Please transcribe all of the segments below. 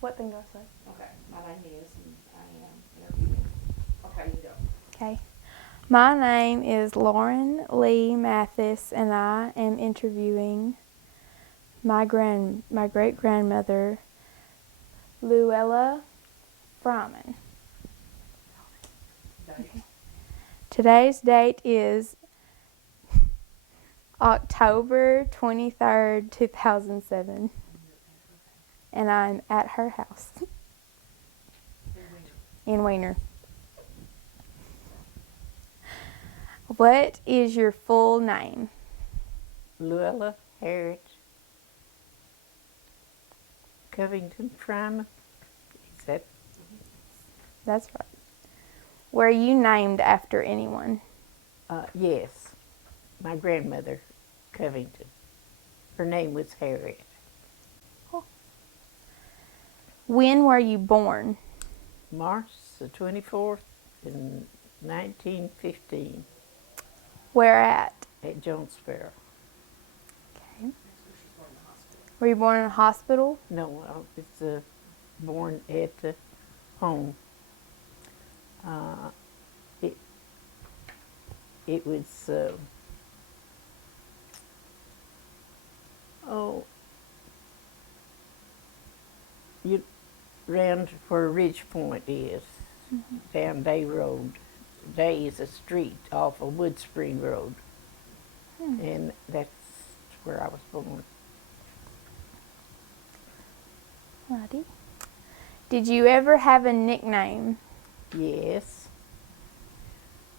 What thing do I say? Okay, my name is, and I am interviewing. Okay, you go. Okay. My name is Lauren Lee Mathis, and I am interviewing my great grandmother, Louella Fryman. Date. Today's date is October 23rd, 2007, and I'm at her house in Wiener. What is your full name? Louella Harriet Covington Fryman. Is that That's right. Were you named after anyone? yes, my grandmother Covington. Her name was Harriet. When were you born? March the 24th in 1915 Where at? at Jonesboro. Okay. Were you born in a hospital? No, I was born at home. Uh, it it was oh, you round where Ridge Point is, down Day Road. Day is a street off of Wood Spring Road, and that's where I was born. Righty. Did you ever have a nickname? Yes.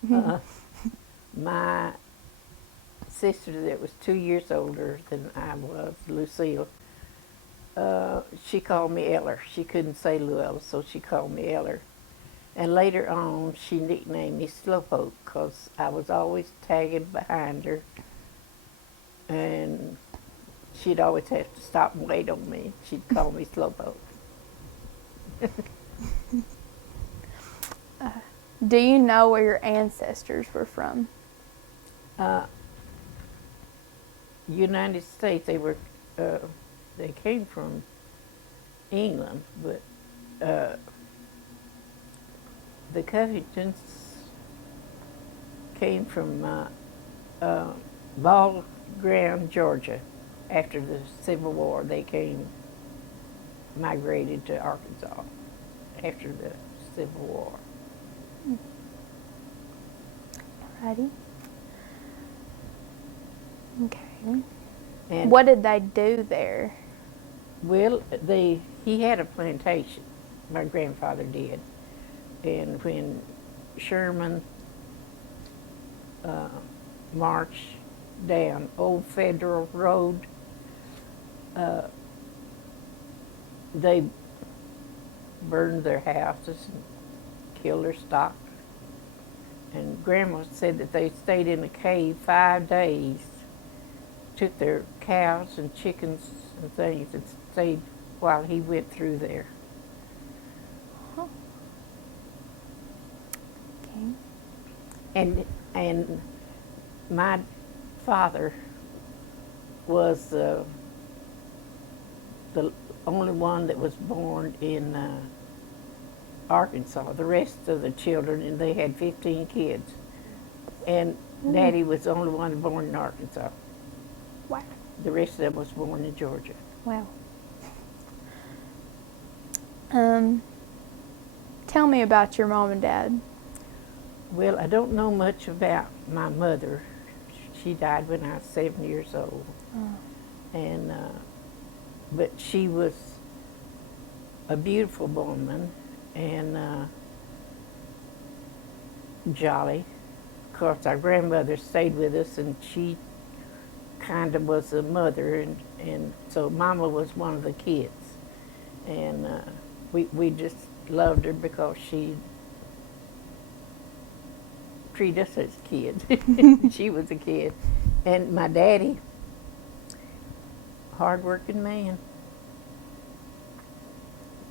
My sister that was 2 years older than I was, Lucille, she called me Eller. She couldn't say Luella, so she called me Eller. And later on, she nicknamed me Slowpoke because I was always tagging behind her, and she'd always have to stop and wait on me. She'd call me Slowpoke. Do you know where your ancestors were from? United States, they came from England, but the Covingtons came from Ball Ground, Georgia. After the Civil War, they migrated to Arkansas after the Civil War. Righty. Okay. And What did they do there? well, he had a plantation. My grandfather did, and when Sherman marched down Old Federal Road, they burned their houses and killed their stock. And Grandma said that they stayed in a cave 5 days, took their cows and chickens and things, and stayed while he went through there. Huh. Okay. And my father was the only one that was born in Arkansas. The rest of the children, and they had 15 kids, and Daddy was the only one born in Arkansas. Wow. The rest of them was born in Georgia. Wow. Tell me about your mom and dad. Well, I don't know much about my mother. She died when I was 7 years old, and but she was a beautiful woman and jolly. Of course, our grandmother stayed with us, and she kind of was a mother, and so Mama was one of the kids, and we just loved her because she treated us as kids. She was a kid, and my daddy, hard-working man.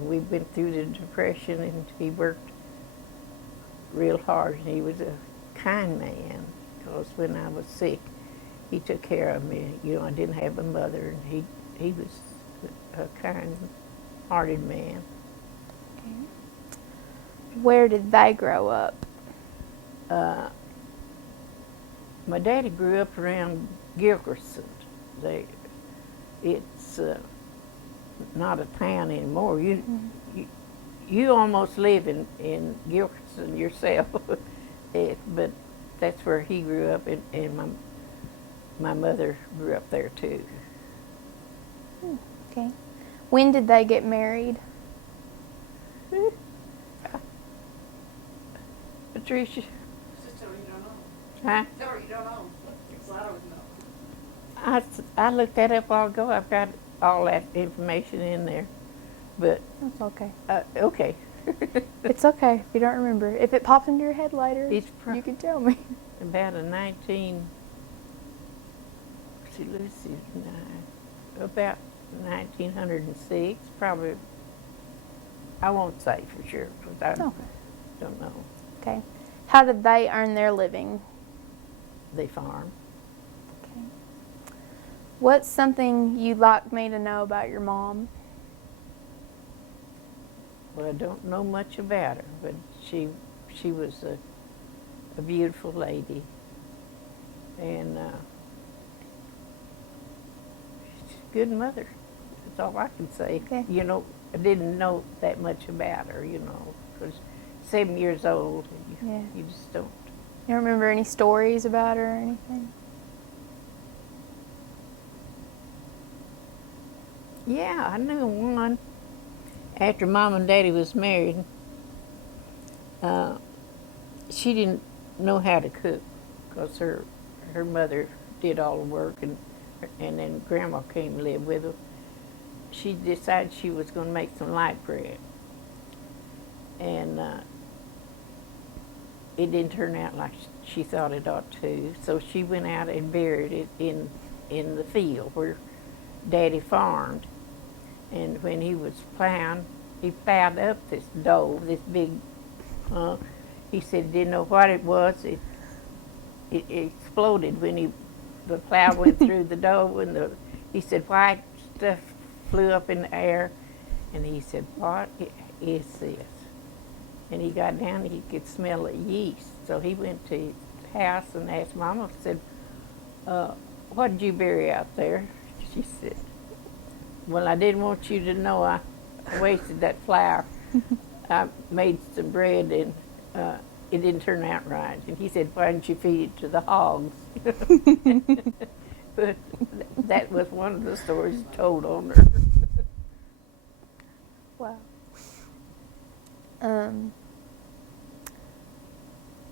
We went through the Depression, and he worked real hard, and he was a kind man, because when I was sick, he took care of me. You know, I didn't have a mother, and he was a kind hearted man. Where did they grow up? My daddy grew up around Gilkerson. It's not a town anymore. You almost live in Gilkerson yourself, but that's where he grew up, and my mother grew up there too. Okay. When did they get married? Patricia, Sister, you don't know. huh? No, you don't know. So I don't know. I looked that up a while ago. I've got all that information in there, but That's okay. okay. It's okay if you don't remember. If it pops into your head later, It's you can tell me. about about 1906, probably. I won't say for sure because I Okay. don't know. Okay. How did they earn their living? They farm. Okay. What's something you'd like me to know about your mom? Well, I don't know much about her, but she was a beautiful lady, and she's a good mother. That's all I can say. Okay. You know, I didn't know that much about her. You know, because 7 years old, Yeah. you just don't. You don't remember any stories about her or anything? Yeah, I knew one. After Mom and Daddy was married, she didn't know how to cook because her mother did all the work, and then Grandma came to live with her. She decided she was going to make some light bread, and it didn't turn out like she thought it ought to. So she went out and buried it in the field where Daddy farmed. And when he was plowing, he plowed up this dough, this big. He said didn't know what it was. It exploded when the plow went through the dough, and he said white stuff flew up in the air, and he said, "What is this?" And he got down, and he could smell the yeast. So he went to his house and asked Mama, said, "What did you bury out there?" She said, "Well, I didn't want you to know I wasted that flour. I made some bread, and it didn't turn out right." And he said, "Why didn't you feed it to the hogs?" But that was one of the stories told on her. Wow.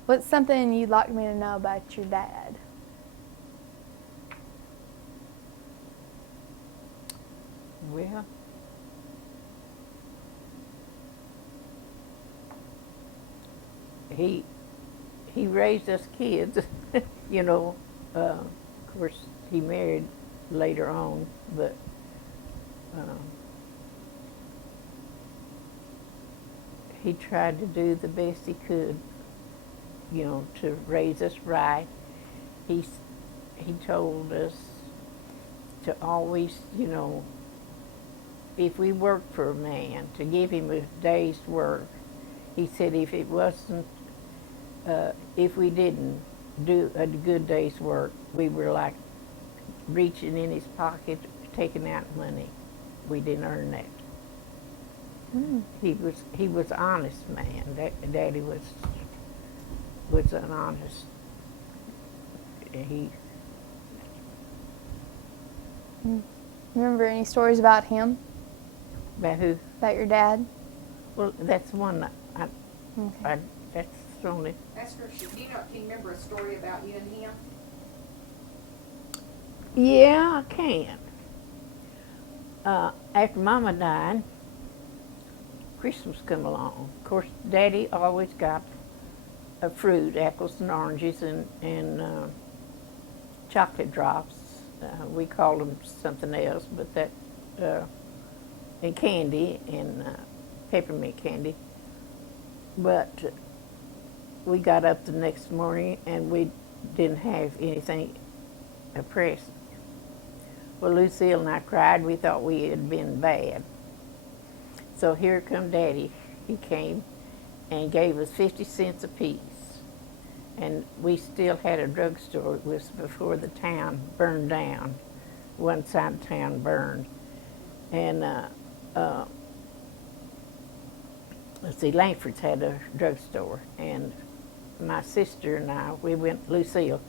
What's something you'd like me to know about your dad? Well, he raised us kids, you know. Of course, he married later on, but he tried to do the best he could, you know, to raise us right. He told us to always, you know, if we worked for a man, to give him a day's work. He said if it wasn't, if we didn't do a good day's work, we were like reaching in his pocket, taking out money. We didn't earn that. Mm. He was an honest man. Daddy was an honest. He. Remember any stories about him? About who? About your dad? Well, that's one Okay. that's the only. That's for sure. Can you remember a story about you and him? Yeah, I can. After Mama died, Christmas come along. Of course, Daddy always got a fruit, apples and oranges, and chocolate drops. We called them something else, but that and candy and peppermint candy. But we got up the next morning and we didn't have anything, a present. Well, Lucille and I cried. We thought we had been bad. So here come Daddy. He came and gave us 50 cents apiece. And we still had a drugstore. It was before the town burned down. One side of town burned. And let's see, Langford's had a drugstore. And my sister and I, Lucille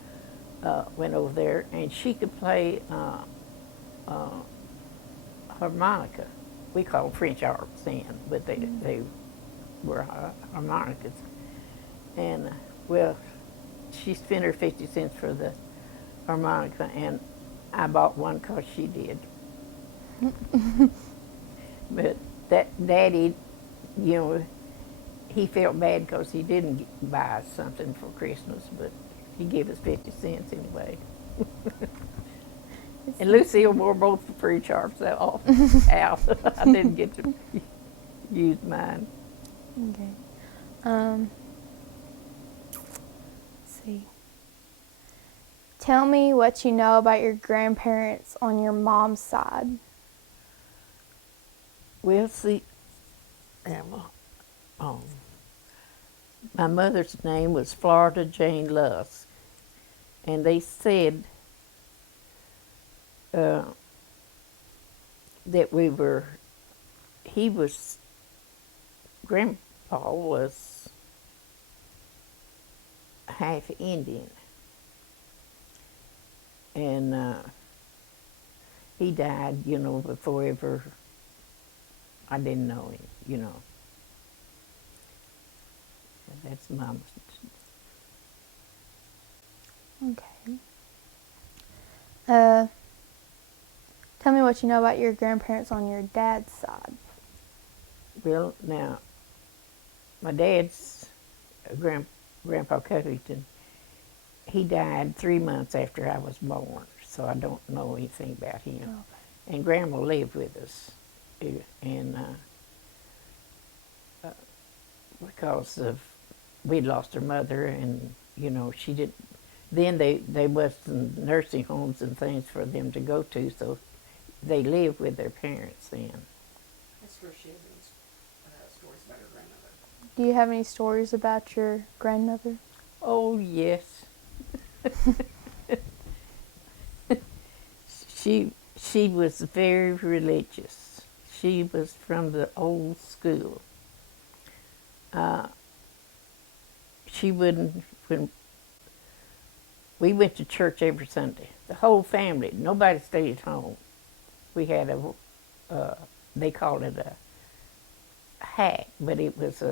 went over there, and she could play harmonica. We called French harps then, but they were harmonicas. And well, she spent her 50 cents for the harmonica, and I bought one because she did. But that Daddy, you know, he felt bad because he didn't buy us something for Christmas, but he gave us 50 cents anyway. And Lucille wore both the French harps out. I didn't get to use mine. Okay. Let's see. Tell me what you know about your grandparents on your mom's side. Well, see, my mother's name was Florida Jane Lusk, and they said that Grandpa was half Indian, and he died, before ever I didn't know him, That's Mama's. Okay. Tell me what you know about your grandparents on your dad's side. Well, now, my dad's Grandpa Covington, he died 3 months after I was born, so I don't know anything about him. Okay. And Grandma lived with us, and because we'd lost her mother, and she didn't. Then they was some nursing homes and things for them to go to, so they lived with their parents then. That's where she has stories about her grandmother. Do you have any stories about your grandmother? Oh yes. She was very religious. She was from the old school. She wouldn't, when we went to church every Sunday, the whole family, nobody stayed at home. We had they called it a hack, but it was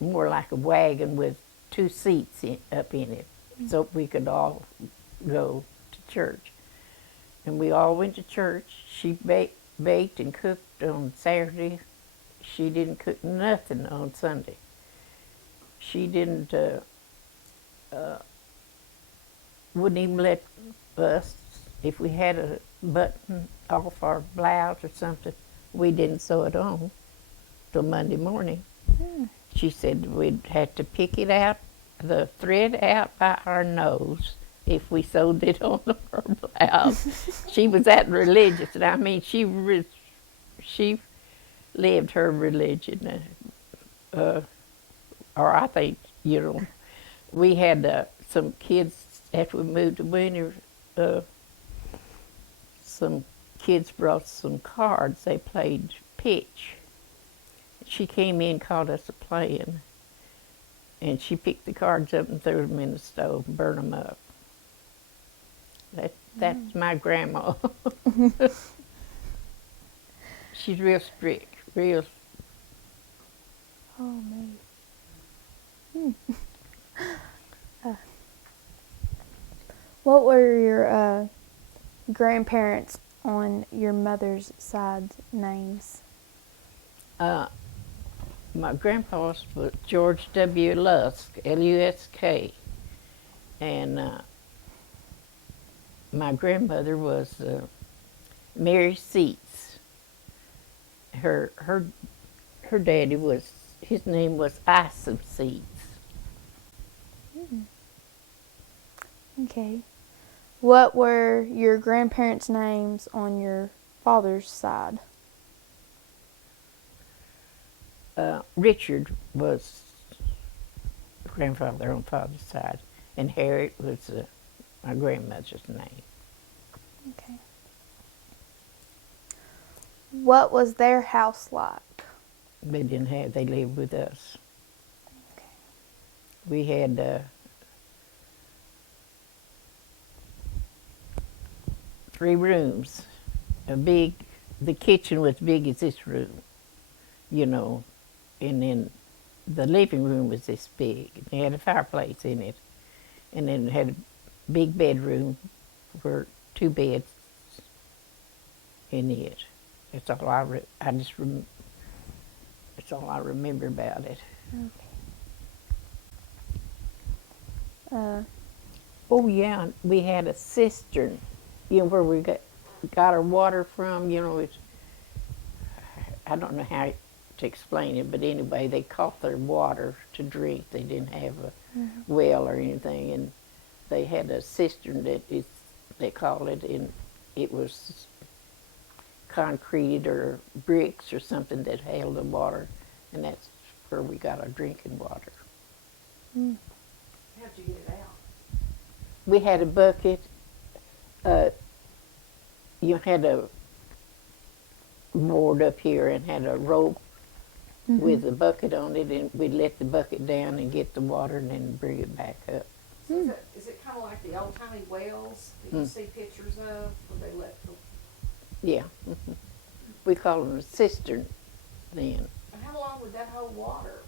more like a wagon with 2 seats up in it, so we could all go to church. And we all went to church. She baked and cooked on Saturday. She didn't cook nothing on Sunday. She didn't, wouldn't even let us, if we had a button off our blouse or something, we didn't sew it on till Monday morning. She said we'd have to pick it out, the thread out by our nose if we sewed it on our blouse. She was that religious, and I mean, she lived her religion. Or I think, we had some kids after we moved to Winter. Some kids brought some cards. They played pitch. She came in, caught us playing, and she picked the cards up and threw them in the stove and burned them up. That's my grandma. She's real strict, real. Oh, man. What were your grandparents on your mother's side names? My grandpa's was George W. Lusk, Lusk, and my grandmother was Mary Seats. Her daddy his name was Isom Seats. Okay. What were your grandparents' names on your father's side? Richard was grandfather on father's side, and Harriet was my grandmother's name. Okay. What was their house like? They didn't have. They lived with us. Okay. We had 3 rooms. The kitchen was big as this room, you know, and then the living room was this big. They had a fireplace in it, and then it had a big bedroom for 2 beds in it. That's all that's all I remember about it. Okay. Oh yeah, and we had a cistern, you know, where we got our water from. You know, I don't know how to explain it, but anyway, they caught their water to drink. They didn't have a well or anything, and they had a cistern they called it, and it was concrete or bricks or something that held the water, and that's where we got our drinking water. Mm. How'd you get it out? We had a bucket. You had a board up here and had a rope with a bucket on it, and we'd let the bucket down and get the water and then bring it back up. So is it kind of like the old-timey wells that you see pictures of, where they let the... Yeah. We called them a cistern then. And how long would that hold water?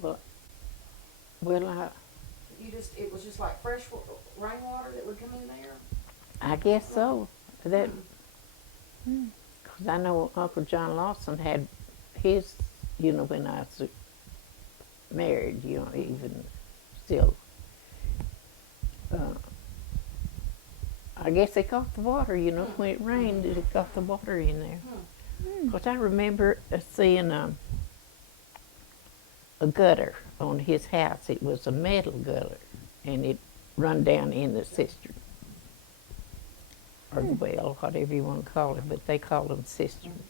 Well, It was just like fresh rainwater that would come in there? I guess so. That, 'cause I know Uncle John Lawson had his, you know, when I was married, you know, even still. I guess they caught the water, you know, when it rained, it got the water in there. Because I remember seeing a gutter on his house. It was a metal gutter, and it run down in the cistern. Or the well, whatever you want to call it, but they call them cistern.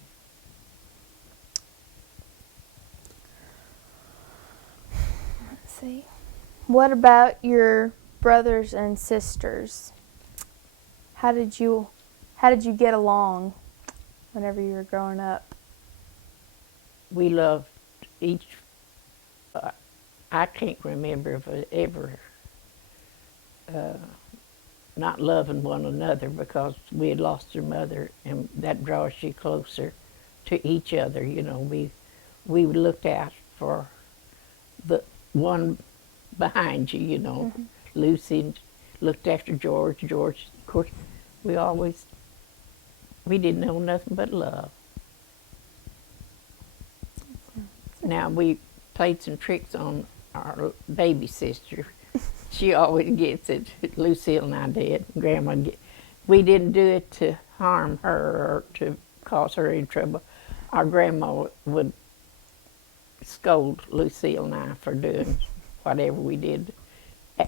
Let's see. What about your brothers and sisters? How did you get along whenever you were growing up? We loved each. I can't remember if I ever not loving one another, because we had lost our mother, and that draws you closer to each other. You know, we looked out for the one behind you. You know, Lucy looked after George. George, of course, we didn't know nothing but love. Now we played some tricks on our baby sister. She always gets it. Lucille and I did. Grandma, we didn't do it to harm her or to cause her any trouble. Our grandma would scold Lucille and I for doing whatever we did,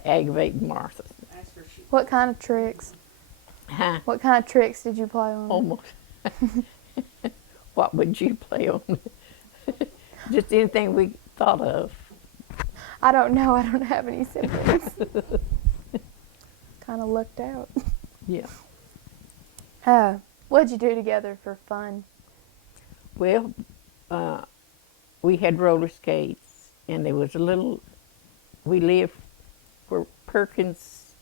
aggravate Martha. Ask her if she... What kind of tricks? Huh? What kind of tricks did you play on? Almost. What would you play on? Just anything we thought of. I don't know. I don't have any siblings. Kind of lucked out. Yeah. What'd you do together for fun? Well, we had roller skates, and there was we lived where Perkins'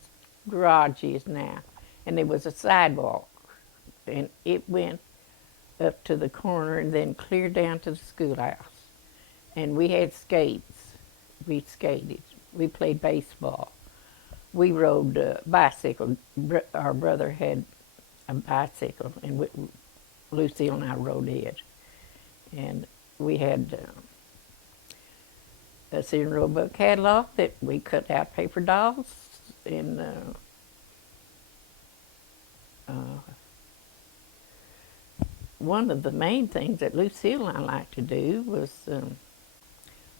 garage is now, and there was a sidewalk, and it went up to the corner and then clear down to the schoolhouse. And we had skates. We skated. We played baseball. We rode a bicycle. Our brother had a bicycle, and Lucille and I rode it. And we had a Senior Roebuck catalog that we cut out paper dolls, and one of the main things that Lucille and I liked to do was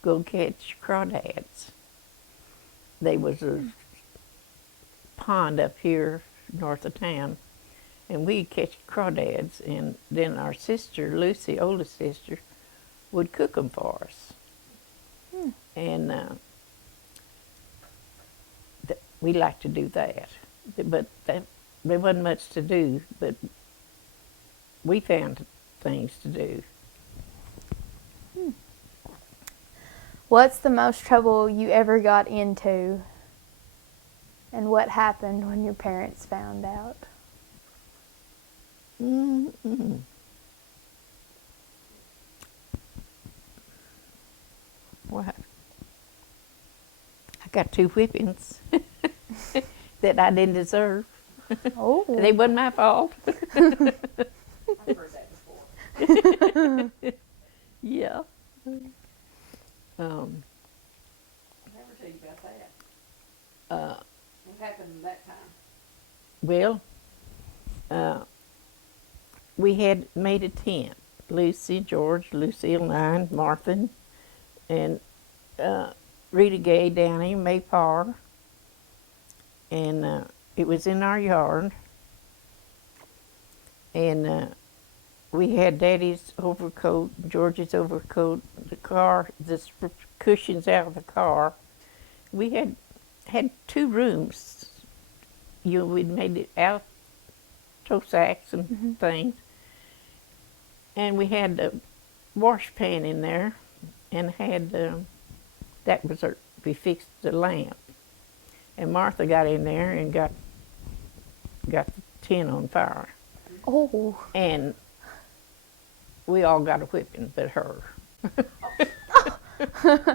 go catch crawdads. There was a pond up here north of town, and we'd catch crawdads. And then our sister, Lucy, oldest sister, would cook them for us. Hmm. And we like to do that. But there wasn't much to do, but we found things to do. What's the most trouble you ever got into? And what happened when your parents found out? Mm-mm. What? I got 2 whippings that I didn't deserve. Oh. They wasn't my fault. I've heard that before. Yeah. I'll never tell you about that. What happened that time? Well, we had made a tent. Lucy, George, Lucille, and I, and Martha, and Rita Gay, Downey, May Parr, and it was in our yard. And we had Daddy's overcoat, George's overcoat, the cushions out of the car. We had 2 rooms. We'd made it out tow sacks and things. And we had the wash pan in there, and had we fixed the lamp. And Martha got in there and got the tin on fire. Oh. And we all got a whipping but her.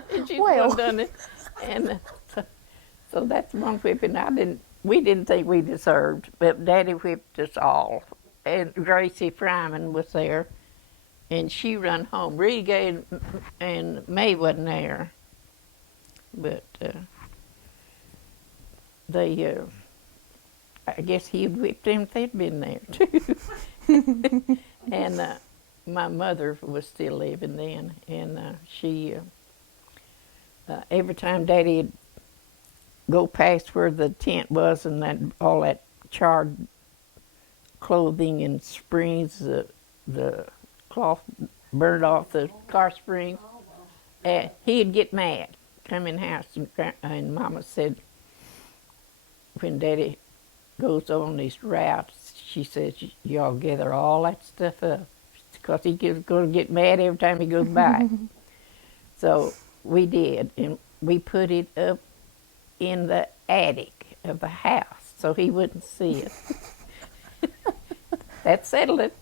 And she's Well. done it. And so that's one whipping we didn't think we deserved, but Daddy whipped us all. And Gracie Fryman was there, and she run home. Rita Gay and May wasn't there, but they, I guess he had whipped them if they'd been there too. And my mother was still living then, and she, every time Daddy'd go past where the tent was and all that charred clothing and springs, the cloth burned off the car springs, he'd get mad, come in the house, and Mama said, when Daddy goes on these routes, she says, y'all gather all that stuff up, because he's going to get mad every time he goes by. So we did, and we put it up in the attic of the house so he wouldn't see it. That settled it.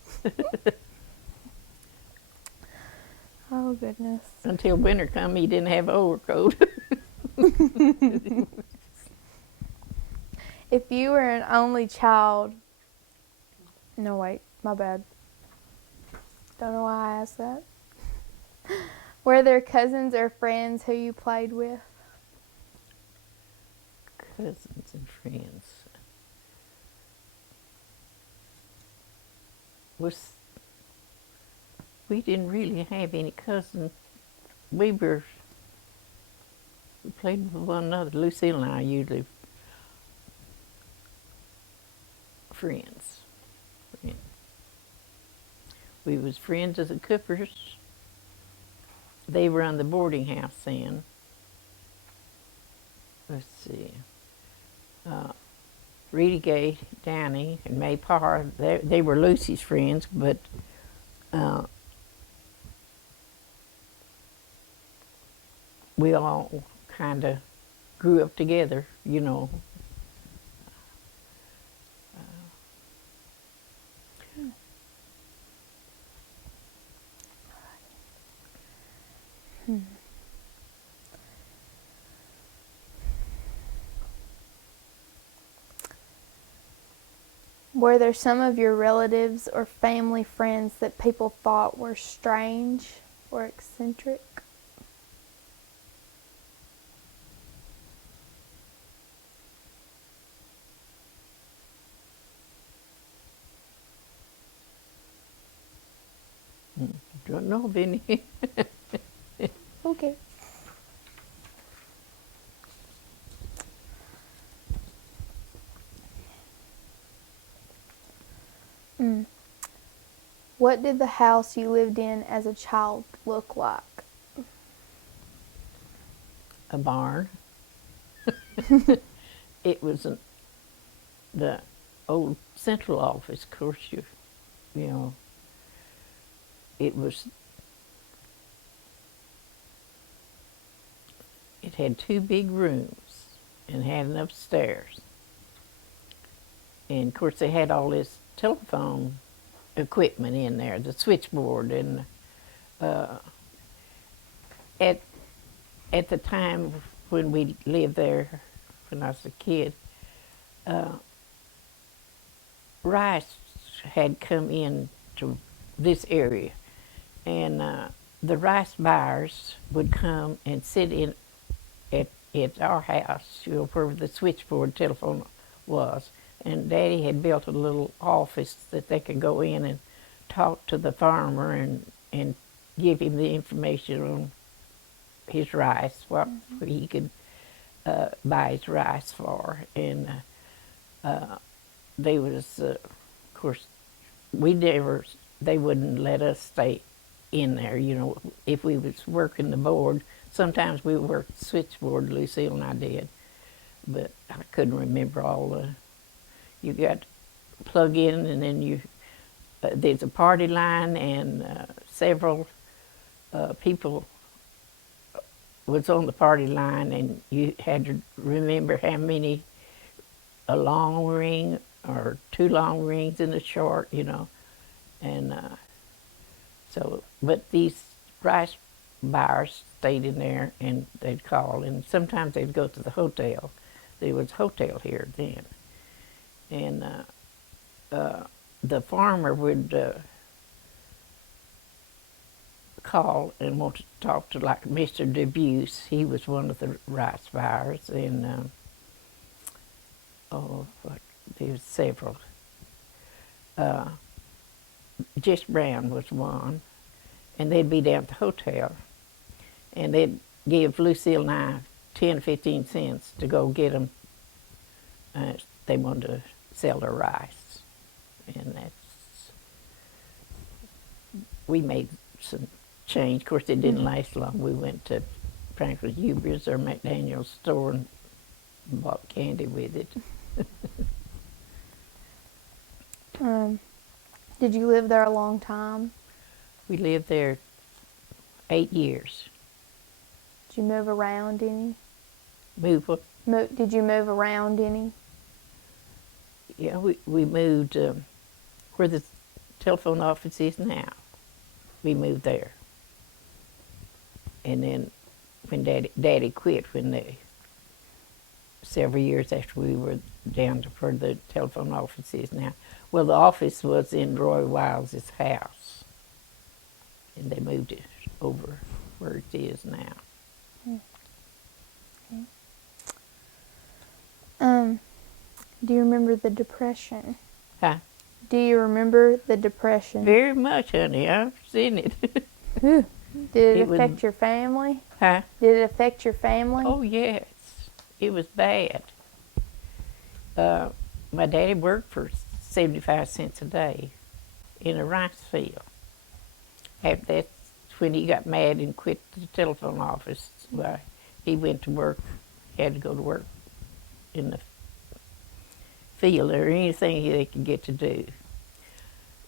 Oh, goodness. Until winter come, he didn't have an overcoat. If you were an only child, no, wait, my bad. Don't know why I asked that. Were there cousins or friends who you played with? Cousins and friends. We didn't really have any cousins. We played with one another. Lucille and I usually friends. We was friends of the Coopers. They were on the boarding house then. Let's see. Rita Gay, Downey, and May Parr, they were Lucy's friends, but we all kind of grew up together, you know. Were there some of your relatives or family friends that people thought were strange or eccentric? Don't know of any. Okay. What did the house you lived in as a child look like? A barn. It was the old central office. Of course, you know, it was. It had 2 big rooms and had an upstairs. And of course, they had all this telephone equipment in there, the switchboard, and at the time when we lived there, when I was a kid, rice had come in to this area, and the rice buyers would come and sit in at our house, you know, where the switchboard telephone was. And Daddy had built a little office that they could go in and talk to the farmer and give him the information on his rice, what he could buy his rice for. And they was, of course, they wouldn't let us stay in there, you know, if we was working the board. Sometimes we worked the switchboard, Lucille and I did, but I couldn't remember all the, you got to plug in and then there's a party line and several people was on the party line and you had to remember how many, a long ring or 2 long rings and a short, you know, and so, but these rice buyers stayed in there and they'd call, and sometimes they'd go to the hotel. There was a hotel here then. And the farmer would call and want to talk to, like, Mr. Debuse. He was one of the rice buyers, and there was several. Jess Brown was one, and they'd be down at the hotel, and they'd give Lucille and I 10 or 15 cents to go get them. They wanted to sell their rice, and we made some change. Of course, it didn't last long. We went to Franklin Huber's or McDaniel's store and bought candy with it. Did you live there a long time? We lived there 8 years. Did you move around any? Move what? Did you move around any? Yeah, we moved where the telephone office is now. We moved there. And then when Daddy quit, several years after we were down to where the telephone office is now. Well, the office was in Roy Wiles's house, and they moved it over where it is now. Okay. Do you remember the Depression? Huh? Do you remember the Depression? Very much, honey. I've seen it. Did it It was- affect your family? Huh? Did it affect your family? Oh, yes. It was bad. My daddy worked for 75 cents a day in a rice field. After that, when he got mad and quit the telephone office, well, he went to work, had to go to work in the field or anything they could get to do.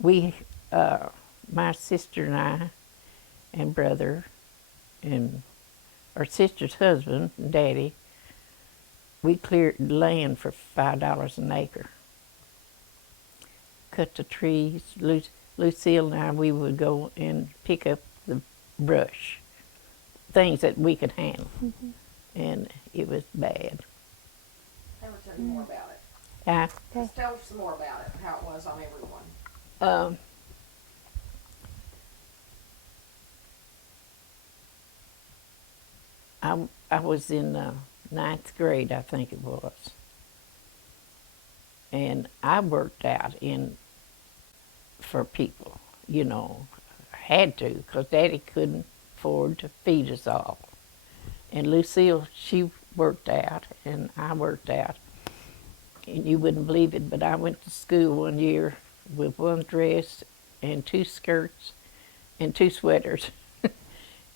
My sister and I and brother and our sister's husband and Daddy, we cleared land for $5 an acre. Cut the trees. Lucille and I, we would go and pick up the brush, things that we could handle, and it was bad. Never tell you more about it. Okay. Just tell us some more about it, how it was on everyone. I was in 9th grade, I think it was, and I worked out for people, you know, had to, because Daddy couldn't afford to feed us all. And Lucille, she worked out, and I worked out. And you wouldn't believe it, but I went to school one year with one dress and 2 skirts and 2 sweaters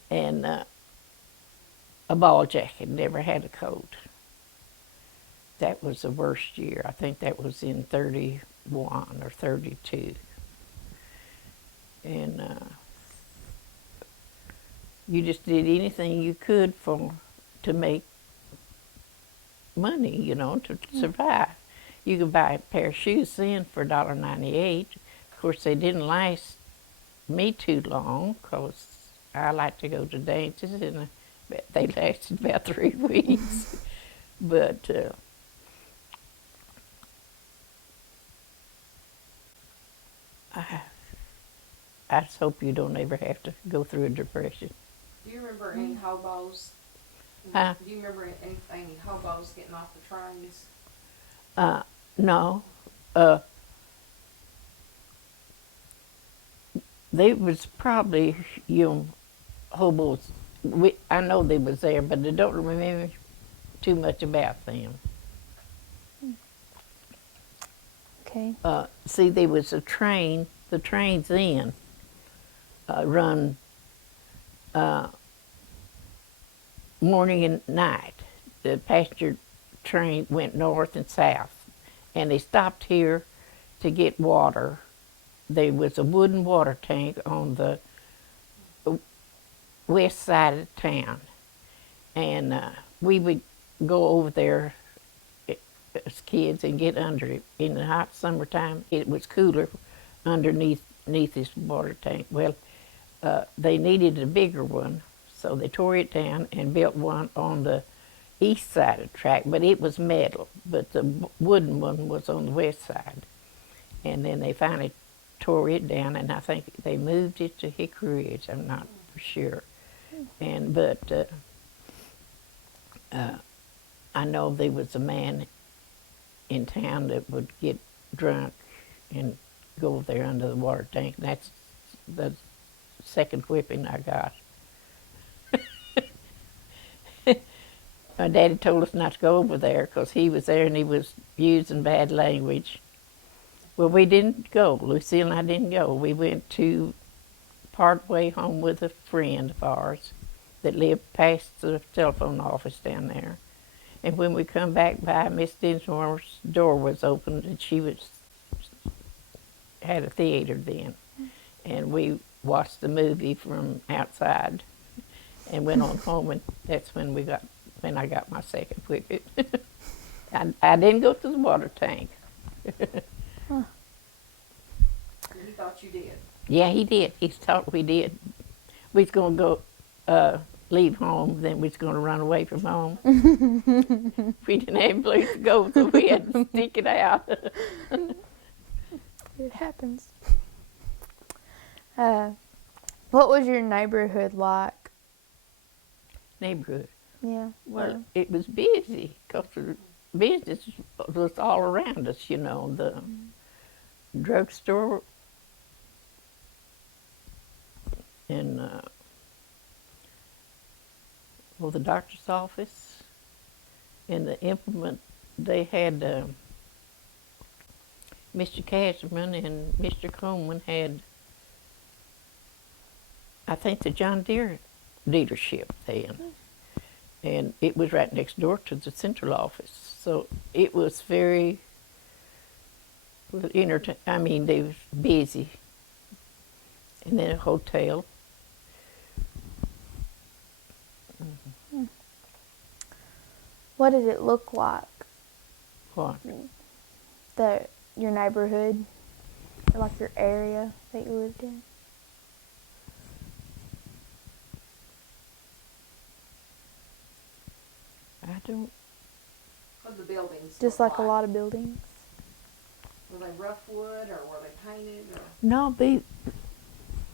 and a ball jacket. Never had a coat. That was the worst year. I think that was in 31 or 32. And you just did anything you could to make money, you know, to survive. You could buy a pair of shoes then for $1.98. Of course, they didn't last me too long because I like to go to dances, and they lasted about 3 weeks. But I just hope you don't ever have to go through a depression. Do you remember any hobos? Huh? Do you remember any hobos getting off the trains? No. They was probably, hobos. I know they was there, but I don't remember too much about them. Okay. See, there was a train. The trains then run morning and night. The passenger train went north and south, and they stopped here to get water. There was a wooden water tank on the west side of town, and we would go over there as kids and get under it. In the hot summertime, it was cooler underneath this water tank. Well, they needed a bigger one, so they tore it down and built one on the east side of the track, but it was metal, but the wooden one was on the west side. And then they finally tore it down, and I think they moved it to Hickory Ridge. I'm not for sure. But I know there was a man in town that would get drunk and go over there under the water tank. And that's the second whipping I got. My daddy told us not to go over there because he was there and he was using bad language. Well, we didn't go. Lucille and I didn't go. We went to part way home with a friend of ours that lived past the telephone office down there. And when we come back by, Miss Dinsmore's door was open, and she had a theater then. And we watched the movie from outside and went on home, and that's when I got my second whipping. I didn't go to the water tank. Huh. He thought you did. Yeah, he did. He thought we did. We was going to go leave home, then we was going to run away from home. We didn't have a place to go, so we had to stick it out. It happens. What was your neighborhood like? Neighborhood. Yeah. Well, it was busy because the business was all around us, you know. The drugstore and the doctor's office and the implement. They had Mr. Cashman and Mr. Coleman had, I think, the John Deere dealership then. And it was right next door to the central office. So it was very, I mean, they was busy. And then a hotel. What did it look like? What? Your neighborhood, or like your area that you lived in? I don't. What did the buildings Just look like a lot of buildings. Were they rough wood or were they painted? Or? No,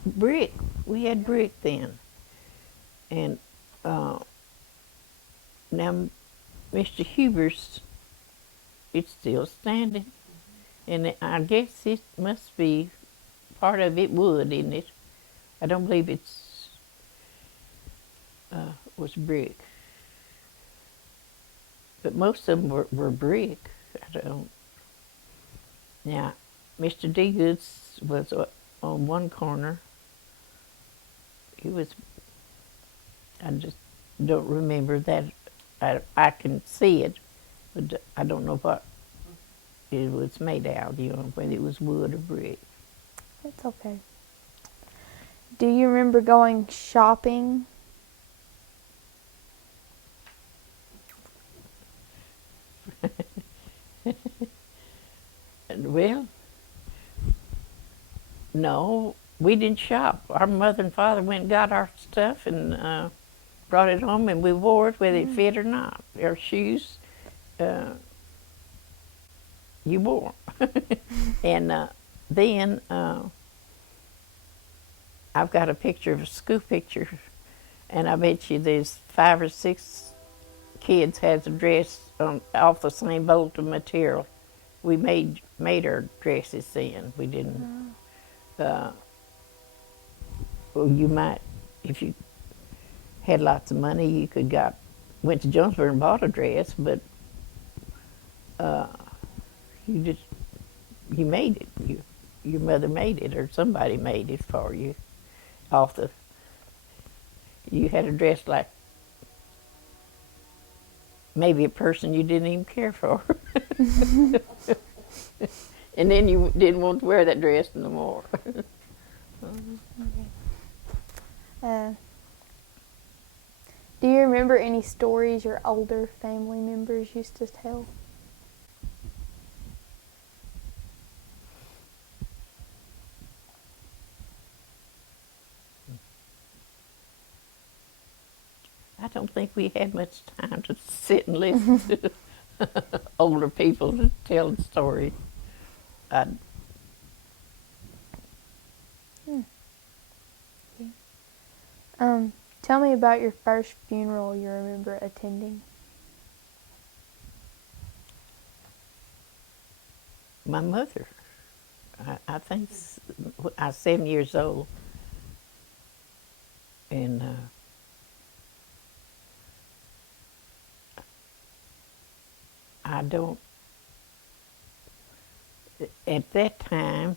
brick. We had brick then. And now Mr. Huber's, it's still standing. And I guess it must be, part of it wood, isn't it? I don't believe it's was brick. But most of them were brick. I don't. Now, Mr. D. Goods was on one corner. He was, I just don't remember that. I can see it, but I don't know what it was made out, whether it was wood or brick. It's okay. Do you remember going shopping? Well, no, we didn't shop. Our mother and father went and got our stuff and brought it home, and we wore it whether it fit or not. Our shoes, you wore. And then I've got a picture of a school picture, and I bet you there's 5 or 6 kids has a dress off the same bolt of material. We made our dresses then. We didn't. Well, you might, if you had lots of money, you could went to Jonesboro and bought a dress, but you made it. Your mother made it, or somebody made it for you. You had a dress like maybe a person you didn't even care for. And then you didn't want to wear that dress no more. Do you remember any stories your older family members used to tell? I don't think we had much time to sit and listen to older people tell the story. Tell me about your first funeral you remember attending. My mother, I think I was 7 years old, and I don't, at that time,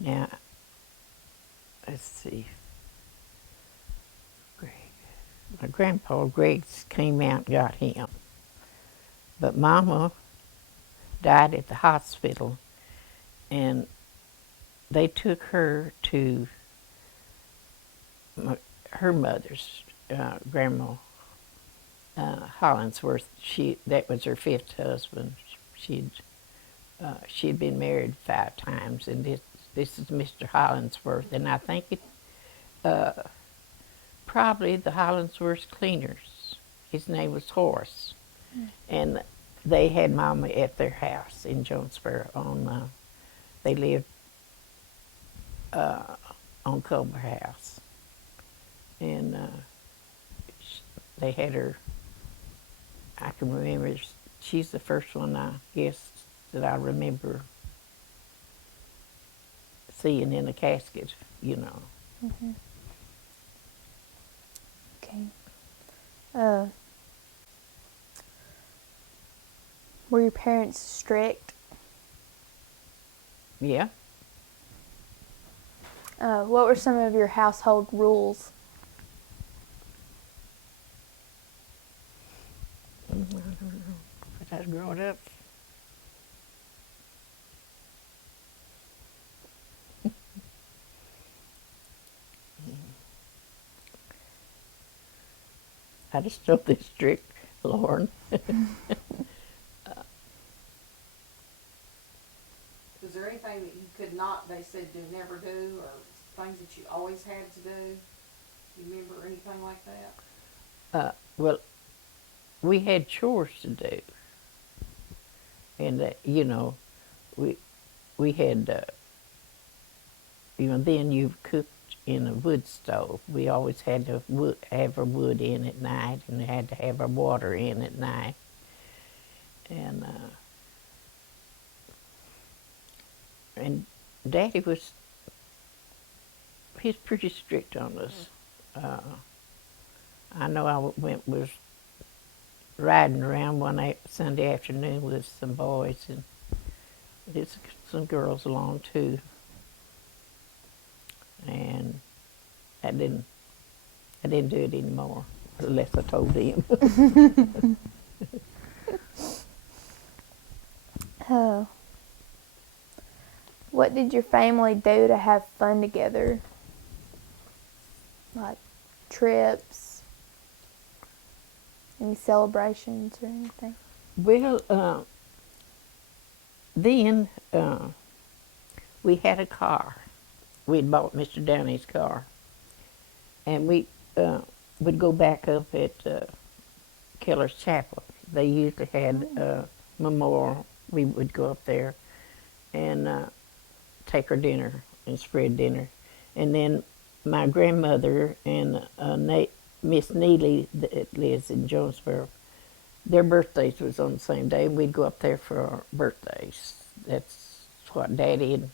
now, let's see, Greg, my grandpa Greg came out and got him, but Mama died at the hospital, and they took her to her mother's, Grandma Hollingsworth. That was her 5th husband. She'd been married 5 times, and this is Mr. Hollingsworth, and I think it probably the Hollingsworth cleaners. His name was Horace, and they had Mama at their house in Jonesboro. They lived on Culver House, and they had her. I can remember. She's the first one, I guess, that I remember seeing in a casket. Mm-hmm. Okay. Were your parents strict? Yeah. What were some of your household rules? I don't know. But I was growing up. I just know they're strict, Lauren. Was there anything that you could not, they said do never do, or things that you always had to do? You remember anything like that? Well, we had chores to do, and we had then you cooked in a wood stove. We always had to have our wood in at night, and we had to have our water in at night, and Daddy he's pretty strict on us. I know I was riding around one Sunday afternoon with some boys, and There's some girls along too, and I didn't do it anymore unless I told them. Oh. What did your family do to have fun together? Like trips, any celebrations or anything? Well, then we had a car. We'd bought Mr. Downey's car, and we would go back up at Keller's Chapel. They usually had a memorial. We would go up there and take our dinner and spread dinner. And then my grandmother and Miss Neely that lives in Jonesboro, their birthdays was on the same day, and we'd go up there for our birthdays. That's what Daddy and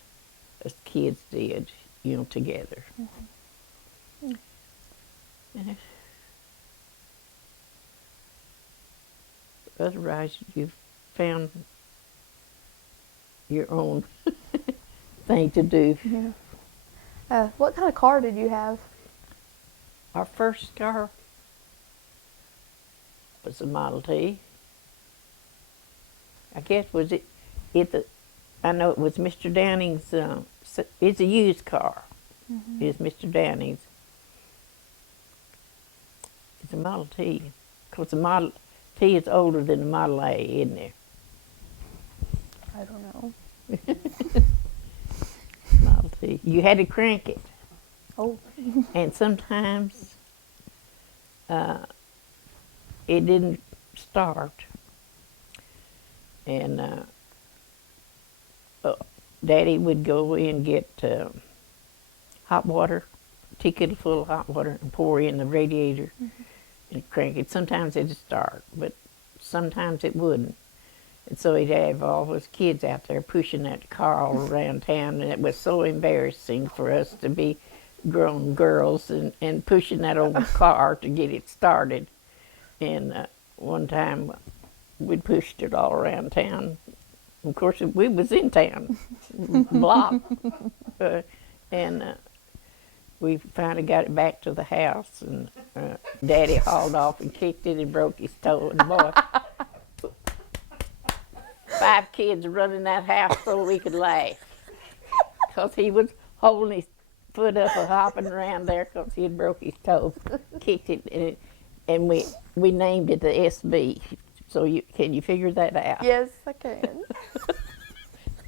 us kids did, together. Mm-hmm. And otherwise, you've found your own thing to do. Yeah. What kind of car did you have? Our first car was a Model T. I guess I know it was Mr. Downing's. It's a used car. Mm-hmm. It's Mr. Downing's. It's a Model T. Because the Model T is older than the Model A, isn't it? I don't know. Model T. You had to crank it. Oh. And sometimes it didn't start. And Daddy would go in and get hot water, a teakettle full of hot water, and pour in the radiator and crank it. Sometimes it'd start, but sometimes it wouldn't. And so he'd have all his kids out there pushing that car all around town, and it was so embarrassing for us to be grown girls and pushing that old car to get it started. And one time we pushed it all around town. Of course, we was in town, block. And we finally got it back to the house, and Daddy hauled off and kicked it and broke his toe. And boy, 5 kids running that house so we could laugh. Because he was holding his foot up and hopping around there because he had broke his toe. Kicked it, and we named it the SB. So can you figure that out? Yes, I can.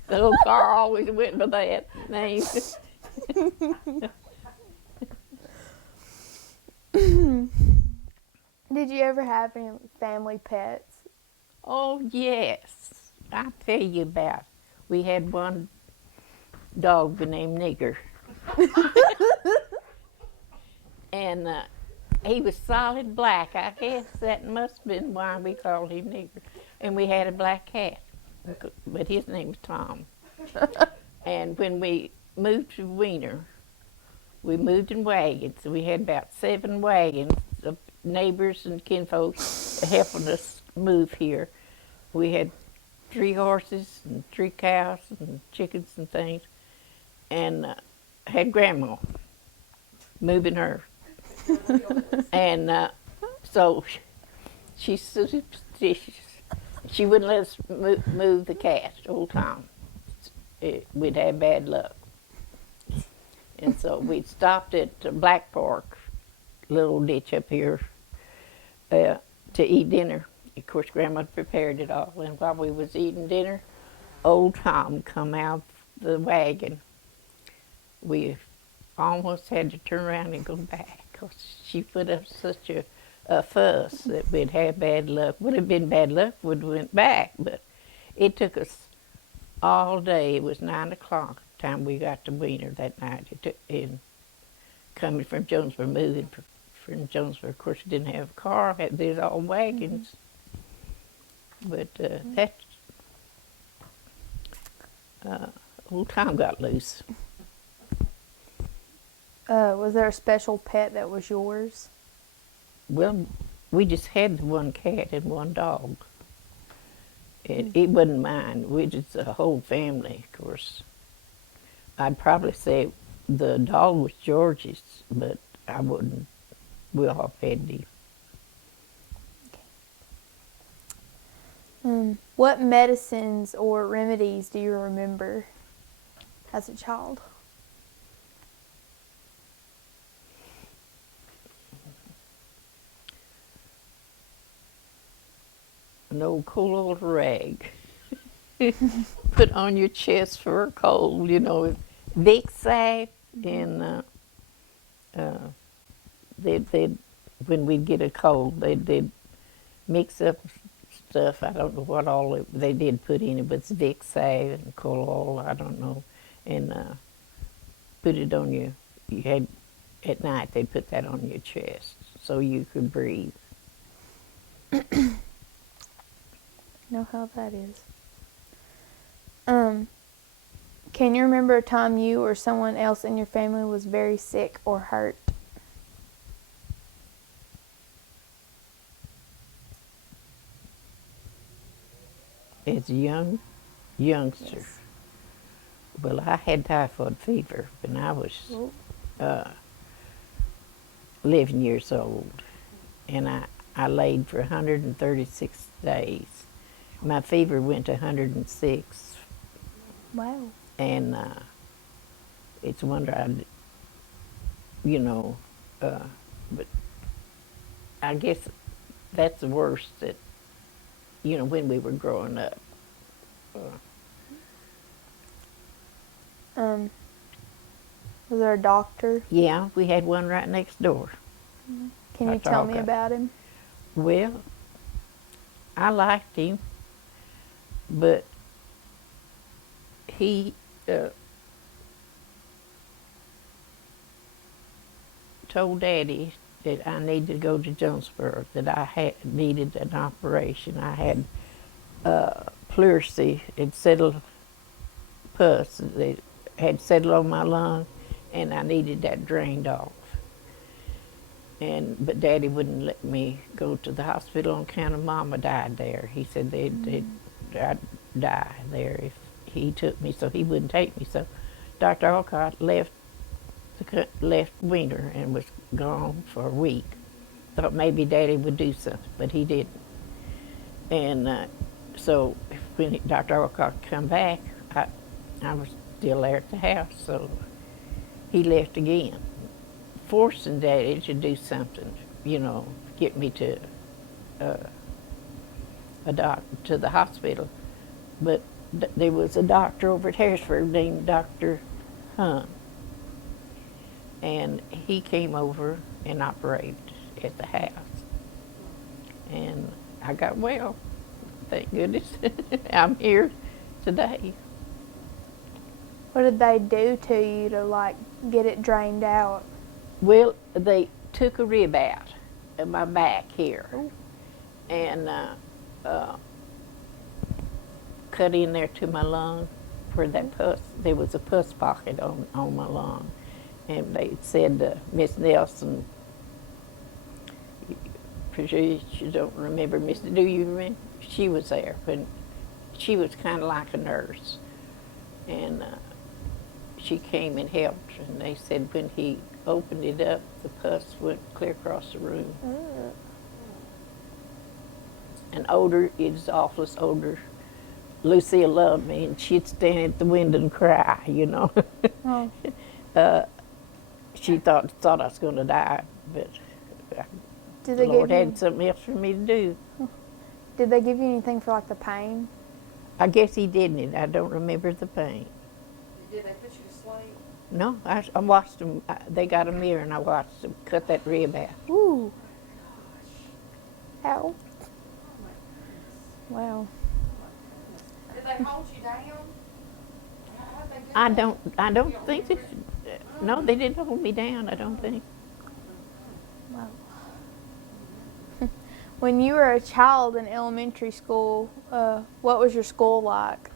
The little car always went by that name. Did you ever have any family pets? Oh, yes. I'll tell you about. We had one dog named Nigger. And he was solid black. I guess that must have been why we called him Nigger. And we had a black cat, but his name was Tom. And when we moved to Wiener, we moved in wagons. We had about 7 wagons of neighbors and kinfolk helping us move here. We had 3 horses and 3 cows and chickens and things, and had Grandma moving her. And so she's superstitious. She wouldn't let us move the cat all the time. We'd have bad luck. And so we'd stopped at Black Fork, little ditch up here, to eat dinner. Of course, Grandma prepared it all, and while we was eating dinner, old Tom come out the wagon. We almost had to turn around and go back, because she put up such a fuss that we'd have bad luck. Would have been bad luck, would have went back, but it took us all day. It was 9 o'clock time we got to Wiener that night. It took, coming from Jonesboro, moving from Jonesboro. Of course, we didn't have a car. There's all wagons. But that old Tom got loose. Was there a special pet that was yours? Well, we just had 1 cat and 1 dog. It wasn't mine. We just a whole family, of course. I'd probably say the dog was George's, but I wouldn't. We all had him. What medicines or remedies do you remember as a child? An old cool old rag. Put on your chest for a cold, you know. Vicks salve, and they'd when we'd get a cold, they'd mix up stuff. I don't know what all they did put in it, but it's Vicks salve and Colol, I don't know, and put it on you. You had at night they'd put that on your chest so you could breathe. Know how that is. Can you remember a time you or someone else in your family was very sick or hurt? As a youngster, Yes. well, I had typhoid fever when I was Oh. 11 years old, and I laid for 136 days. My fever went to 106, Wow. and it's a wonder you know, but I guess that's the worst that, you know, when we were growing up. Was there a doctor? Yeah, we had one right next door. Can you Dr. tell me Alcott. about him? Well, I liked him, but he told Daddy that I needed to go to Jonesboro, that I needed an operation. I had pleurisy. It settled pus. It had settled on my lung, and I needed that drained off. But Daddy wouldn't let me go to the hospital on account of Mama died there. He said I'd die there if he took me, so he wouldn't take me. So Dr. Alcott left Wiener and was gone for a week. Thought maybe Daddy would do something, but he didn't. And so when Dr. Alcott come back, I was still there at the house, so he left again, forcing Daddy to do something, you know, get me to to the hospital. But there was a doctor over at Harrisburg named Dr. Hunt, and he came over and operated at the house. And I got well, thank goodness. I'm here today. What did they do to you to like get it drained out? Well, they took a rib out of my back here. Ooh. And cut in there to my lung where that pus, there was a pus pocket on my lung. And they said, Miss Nelson, for sure you don't remember, do you remember? She was there, when she was kind of like a nurse. And she came and helped, and they said when he opened it up, the pus went clear across the room. An odor, it was the awfulest odor. Lucille loved me, and she'd stand at the window and cry, you know. Oh. She thought I was going to die, but Did the they Lord give you, had something else for me to do. did they give you anything for like the pain? I guess he didn't. I don't remember the pain. Did they put you to sleep? No, I watched them. They got a mirror, and I watched them cut that rib out. Ooh. Ow. Wow. Did they hold you down? How'd they do that? I don't think this. No, they didn't hold me down. I don't think. Wow. When you were a child in elementary school, what was your school like?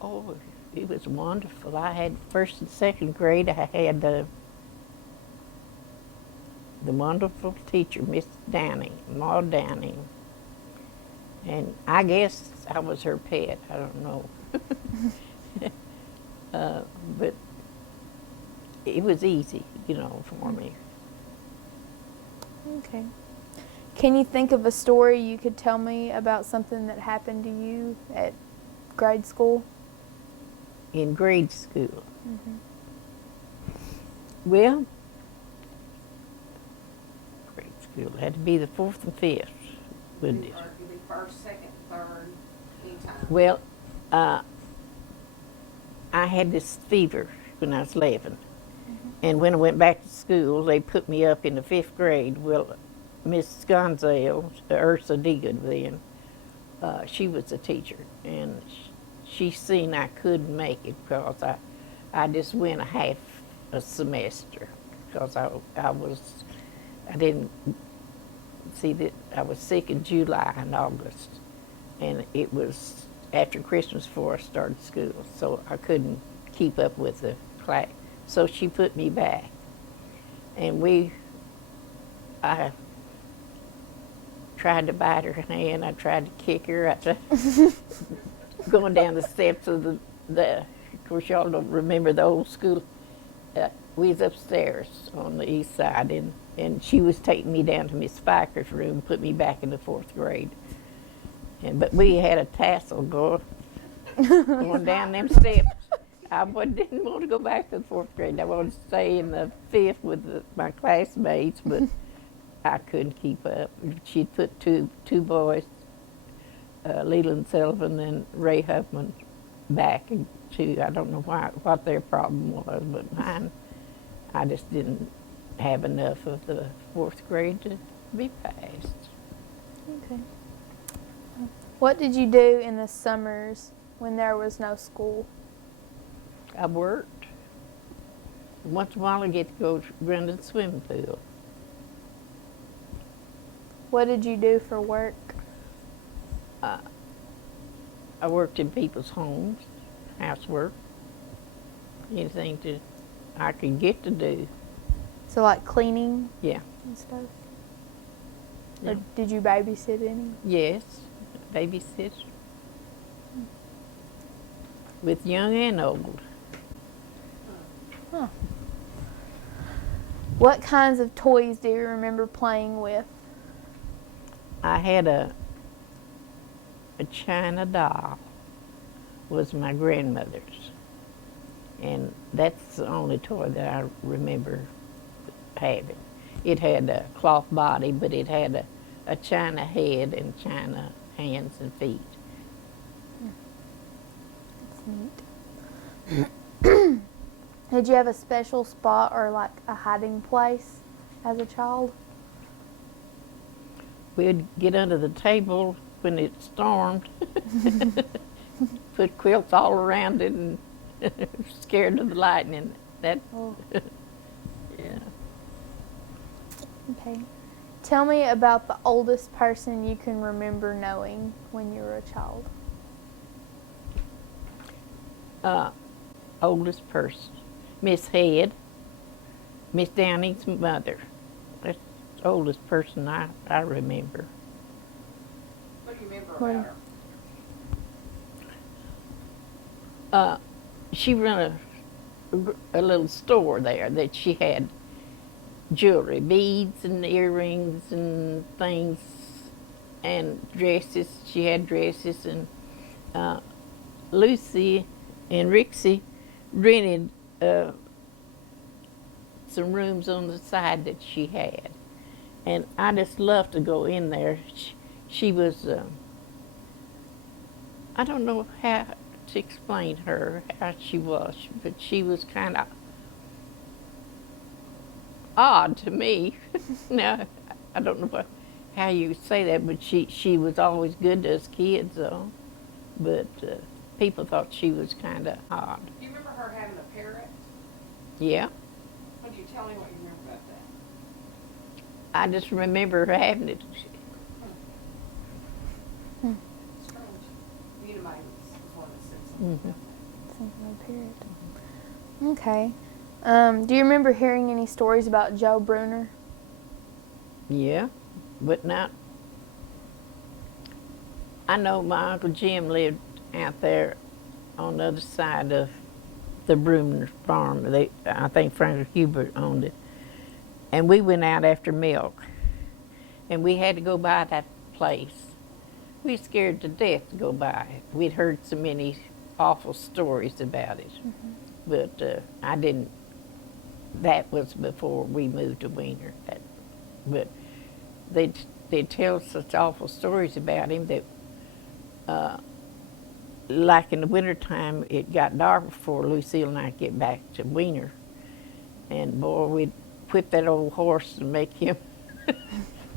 Oh, it was wonderful. I had first and second grade. I had the wonderful teacher, Miss Downing, Maud Downing, And I guess I was her pet. I don't know. But it was easy, for me. Okay. Can you think of a story you could tell me about something that happened to you at grade school? In grade school. Well, grade school had to be the 4th and 5th, wouldn't it? Or it could be first, second, third, anytime. Well, I had this fever when I was 11. And when I went back to school, they put me up in the 5th grade. Well, Miss Gonzale, Ursa Degood then, she was a teacher. And she seen I couldn't make it because I just went a half a semester because I didn't see that I was sick in July and August. And it was after Christmas before I started school, so I couldn't keep up with the class. So she put me back. And I tried to bite her hand, I tried to kick her, I tried going down the steps of of course y'all don't remember the old school. We was upstairs on the east side, and she was taking me down to Miss Spiker's room, put me back in the 4th grade. But we had a tassel going down them steps. I didn't want to go back to the 4th grade. I wanted to stay in the 5th with my classmates, but I couldn't keep up. She'd put two boys, Leland Sullivan and Ray Huffman, back to, I don't know what their problem was, but mine, I just didn't have enough of the 4th grade to be passed. Okay. What did you do in the summers when there was no school? I worked. Once in a while I get to go run to the swimming pool. What did you do for work? I worked in people's homes, housework, anything I could get to do. So like cleaning Yeah. and stuff? Yeah. Or did you babysit any? Yes, babysit. With young and old. Huh. What kinds of toys do you remember playing with? I had a China doll, was my grandmother's. And that's the only toy that I remember having. It had a cloth body, but it had a china head and china hands and feet. That's neat. Did you have a special spot or like a hiding place as a child? We'd get under the table when it stormed, put quilts all around it and scared of the lightning. That, Oh, yeah. okay. Tell me about the oldest person you can remember knowing when you were a child. Oldest person, Miss Head, Miss Downing's mother. That's the oldest person I remember. What do you remember What- about her? She ran a little store there that she had jewelry, beads and earrings and things, and dresses. She had dresses, and Lucy and Rixie rented some rooms on the side that she had, and I just loved to go in there. She was, I don't know how to explain her, how she was, but she was kind of odd to me. Now, I don't know how you say that, but she was always good to us kids, though. But people thought she was kind of odd. Do you remember her having a parrot? Yeah, What do you tell me what you remember about that? I just remember her having it. Strange. Unimites is one that said Mhm. something Something appeared. Okay. Do you remember hearing any stories about Joe Bruner? Yeah, but not. I know my Uncle Jim lived out there on the other side of the Brumner farm. I think Frank Hubert owned it. And we went out after milk. And we had to go by that place. We were scared to death to go by it. We'd heard so many awful stories about it. But I didn't, that was before we moved to Wiener. But they'd tell such awful stories about him that like in the wintertime, it got dark before Lucille and I get back to Wiener. And boy, we'd whip that old horse and make him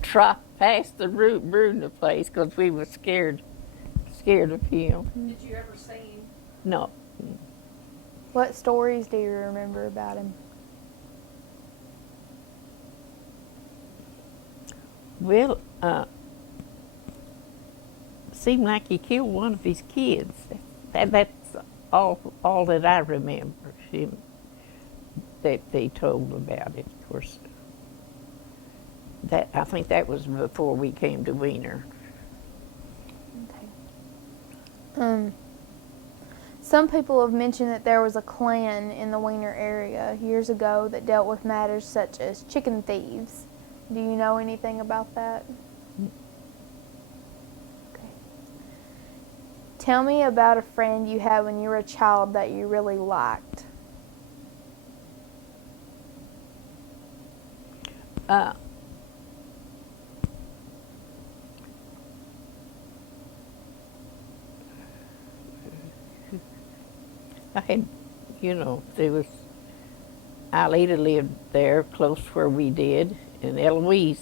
trot past the Bruner place because we were scared of him. Did you ever see him? No. What stories do you remember about him? Well, seemed like he killed one of his kids. That's all that I remember him that they told about it. Of course, I think that was before we came to Wiener. Okay. Some people have mentioned that there was a clan in the Wiener area years ago that dealt with matters such as chicken thieves. Do you know anything about that? Okay. Tell me about a friend you had when you were a child that you really liked. I had, Alita lived there close where we did, and Eloise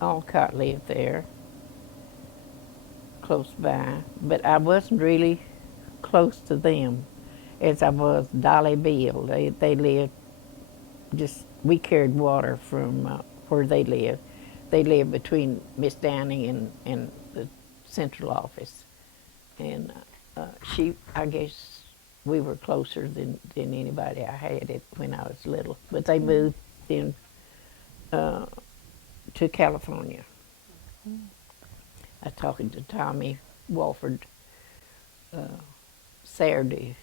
Alcott lived there close by, but I wasn't really close to them as I was Dolly Bill. They lived we carried water from where they lived. They lived between Miss Downing and the central office. And I guess we were closer than anybody I had it when I was little. But they moved in to California. I was talking to Tommy Walford Saturday,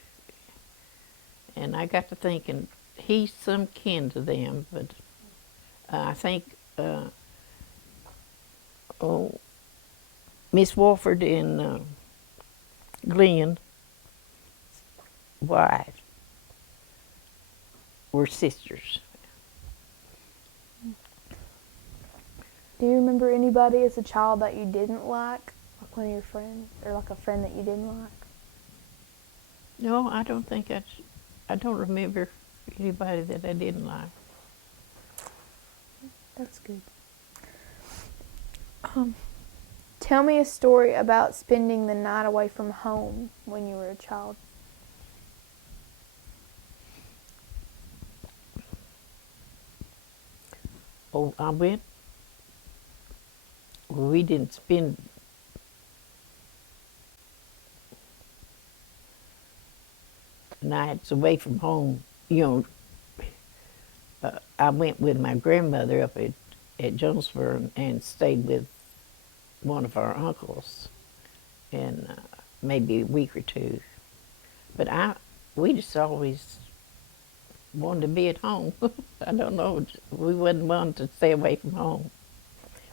and I got to thinking, he's some kin to them, but I think Miss Walford and Glenn White were sisters. Do you remember anybody as a child that you didn't like one of your friends, or like a friend that you didn't like? No, I don't think I don't remember anybody that I didn't like. That's good. Tell me a story about spending the night away from home when you were a child. Oh, we didn't spend nights away from home. I went with my grandmother up at Jonesboro and stayed with one of our uncles, and maybe a week or two. But we just always wanted to be at home. I don't know, we wasn't one to stay away from home.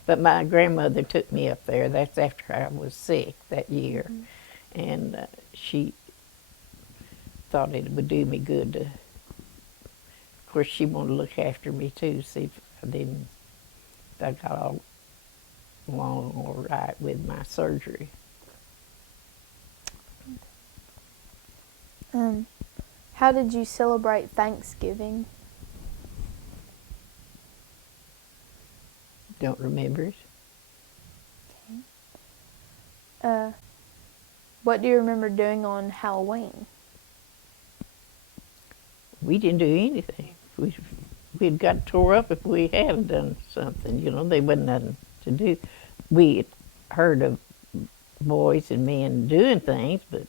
But my grandmother took me up there. That's after I was sick that year. Mm-hmm. And she thought it would do me good to, of course she wanted to look after me too, see if I got along all right with my surgery. How did you celebrate Thanksgiving? Don't remember it. Okay. What do you remember doing on Halloween? We didn't do anything. We'd got tore up if we had done something. There wasn't nothing to do. We had heard of boys and men doing things, but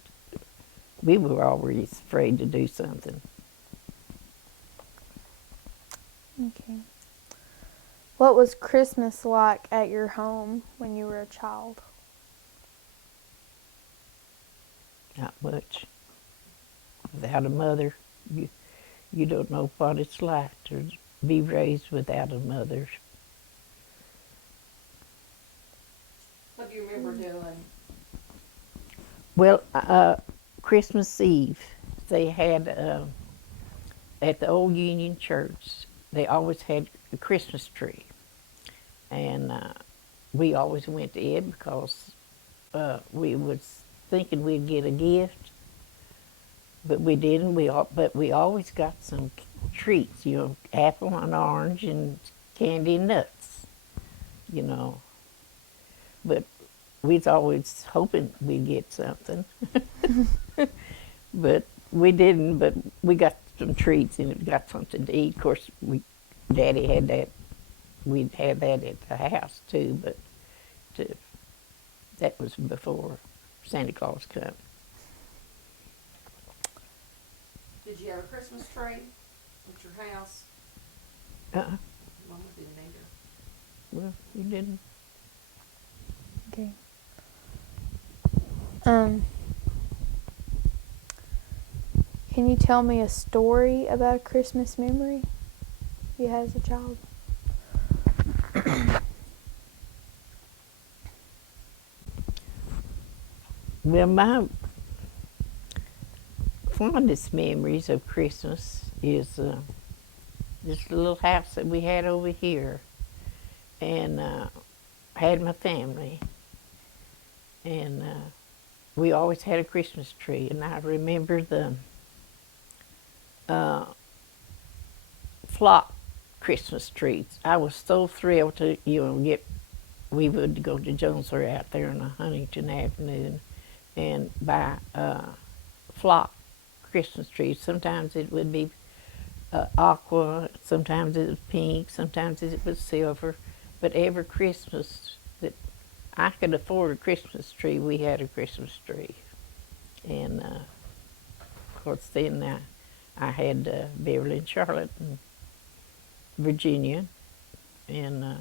we were always afraid to do something. Okay. What was Christmas like at your home when you were a child? Not much. Without a mother, you don't know what it's like to be raised without a mother. What do you remember doing? Well, Christmas Eve, they had at the old Union Church. They always had a Christmas tree, and we always went to it because we was thinking we'd get a gift, but we didn't. But we always got some treats, apple and orange and candy and nuts, you know. But we was always hoping we'd get something. But we didn't, but we got some treats and got something to eat. Of course, Daddy had that. We'd had that at the house too, but that was before Santa Claus come. Did you have a Christmas tree at your house? Uh-uh. Mama didn't either. Well, you didn't. Okay. Can you tell me a story about a Christmas memory you had as a child? Well, my fondest memories of Christmas is this little house that we had over here, and had my family, and we always had a Christmas tree. And I remember the flock Christmas trees. I was so thrilled to get. We would go to Jonesboro out there on Huntington Avenue and buy flock Christmas trees. Sometimes it would be aqua, sometimes it was pink, sometimes it was silver. But every Christmas that I could afford a Christmas tree, we had a Christmas tree. And of course then I had Beverly and Charlotte and Virginia and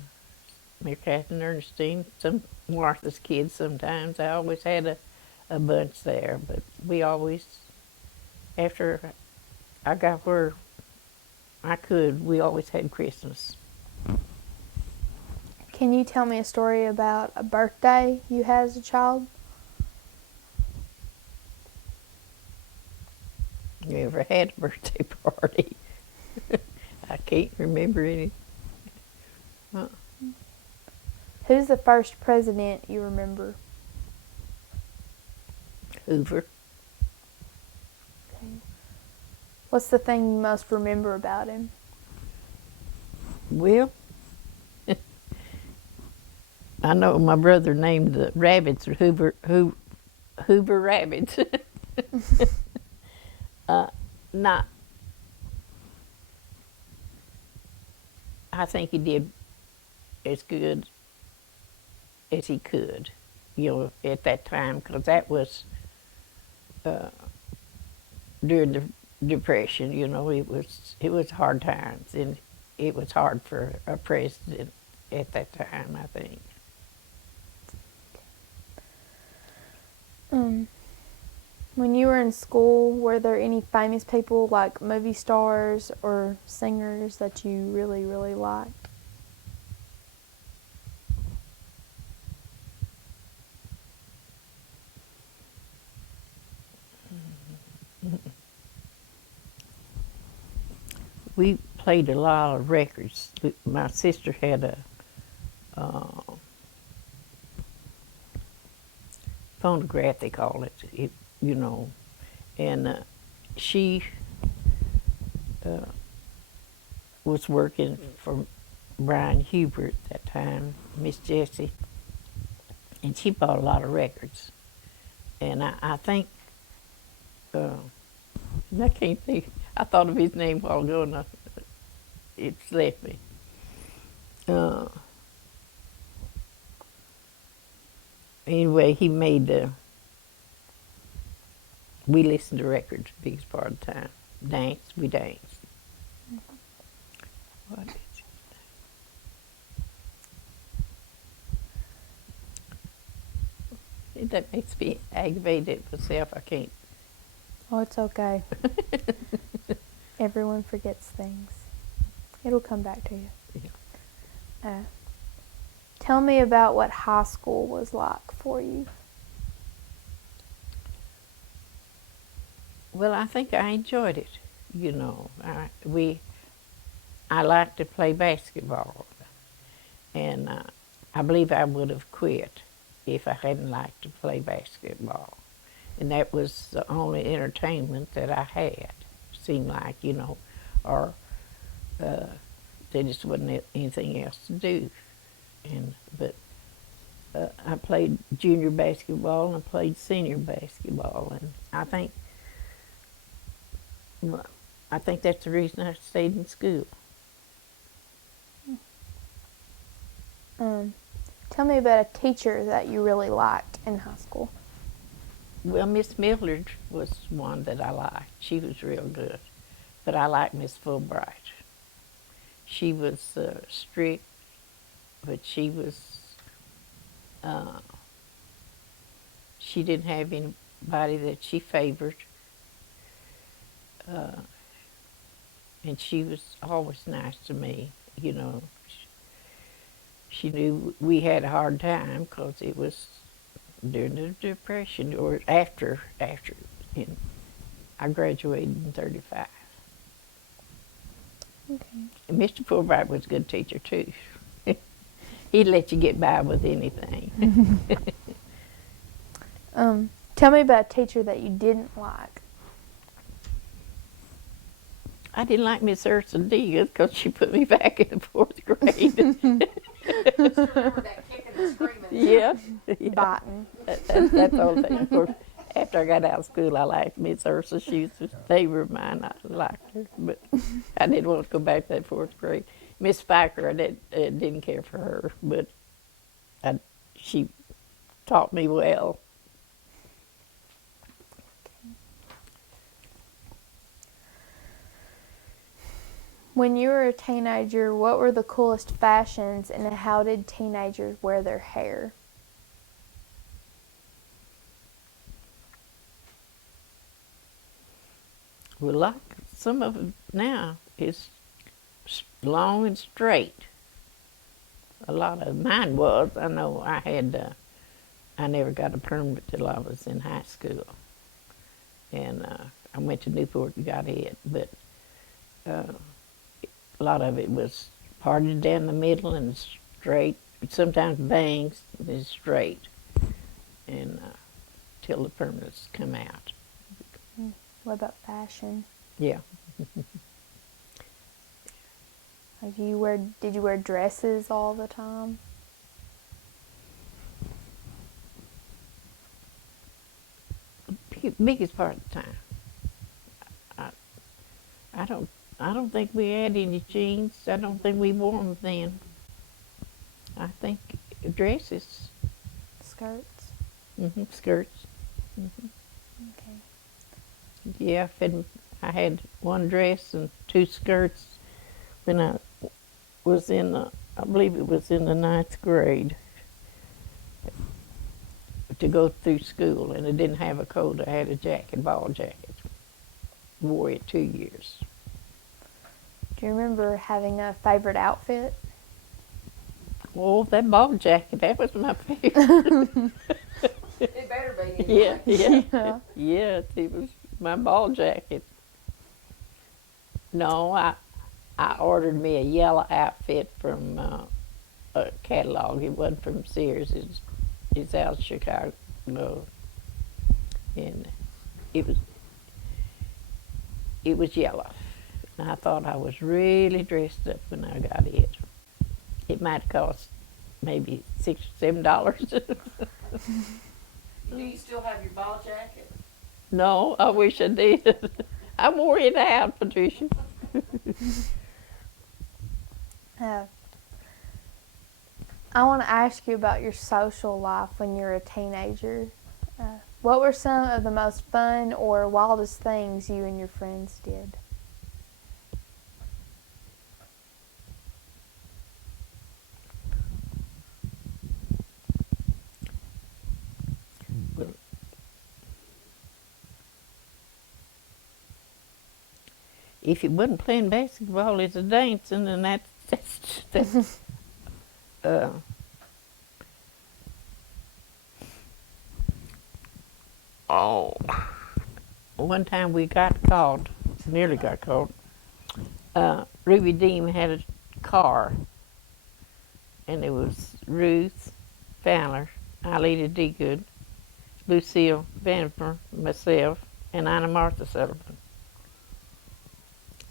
Mary Catherine Ernestine, some Martha's kids sometimes. I always had a bunch there, but we always, after I got where I could, we always had Christmas. Can you tell me a story about a birthday you had as a child? You ever had a birthday party? I can't remember any. Who's the first president you remember? Hoover. Okay. What's the thing you most remember about him? Well, I know my brother named the rabbits Hoover rabbits. Not. I think he did as good as he could, at that time, because that was during the Depression. It was hard times, and it was hard for a president at that time, I think. When you were in school, were there any famous people like movie stars or singers that you really, really liked? We played a lot of records. My sister had a phonograph, they call it, and she was working for Brian Hubert at that time, Miss Jessie, and she bought a lot of records. And I think, and I can't think, I thought of his name a while ago and it's left me. Anyway, he made, we listened to records the biggest part of the time. We danced. What is it? That makes me aggravated myself. I can't. Oh, it's okay. Everyone forgets things. It'll come back to you. Yeah. Tell me about what high school was like for you. Well, I think I enjoyed it. You know, I like to play basketball, and I believe I would have quit if I hadn't liked to play basketball. And that was the only entertainment that I had. Seemed like, you know, or there just wasn't anything else to do. But I played junior basketball and I played senior basketball, and I think that's the reason I stayed in school. Tell me about a teacher that you really liked in high school. Well, Miss Mildred was one that I liked. She was real good. But I liked Miss Fulbright. She was strict, but she didn't have anybody that she favored. And she was always nice to me, you know. She knew we had a hard time because it was during the Depression, or after, and I graduated in 35. Okay. And Mr. Fulbright was a good teacher too. He'd let you get by with anything. Tell me about a teacher that you didn't like. I didn't like Miss Ursula Diaz because she put me back in the 4th grade. Just remember that kicking and screaming. Yeah. Biting. That's the whole thing. Of course, after I got out of school, I liked Miss Ursula. She was a favorite of mine. I liked her, but I didn't want to go back to that 4th grade. Miss Spiker, I didn't care for her, but she taught me well. When you were a teenager, what were the coolest fashions and how did teenagers wear their hair? Well, like some of it now is long and straight. A lot of mine was. I know I never got a permit till I was in high school. And I went to Newport and got it. But a lot of it was parted down the middle and straight. Sometimes bangs and straight. And till the permits come out. What about fashion? Yeah. Like did you wear dresses all the time? Biggest part of the time. I don't think we had any jeans. I don't think we wore them then. I think dresses. Skirts? Skirts. Okay. Yeah, I had one dress and 2 skirts when I was I believe it was in the 9th grade, to go through school, and I didn't have a coat. I had a jacket, ball jacket. Wore it 2 years. Do you remember having a favorite outfit? Oh, that ball jacket, that was my favorite. It better be. Yeah, Anyway. yeah. Yeah, it was my ball jacket. No, I ordered me a yellow outfit from a catalog. It wasn't from Sears. It's out of Chicago, and it was yellow. And I thought I was really dressed up when I got it. It might have cost maybe $6 or $7. Do you still have your ball jacket? No, I wish I did. I wore it out, Patricia. I want to ask you about your social life when you were a teenager. What were some of the most fun or wildest things you and your friends did? if it wasn't playing basketball, it's a dancing, and that's uh, oh. One time we got caught, nearly got caught. Ruby Deem had a car, and it was Ruth Fowler, Alita Degood, Lucille Vanper, myself, and Anna Martha Sullivan.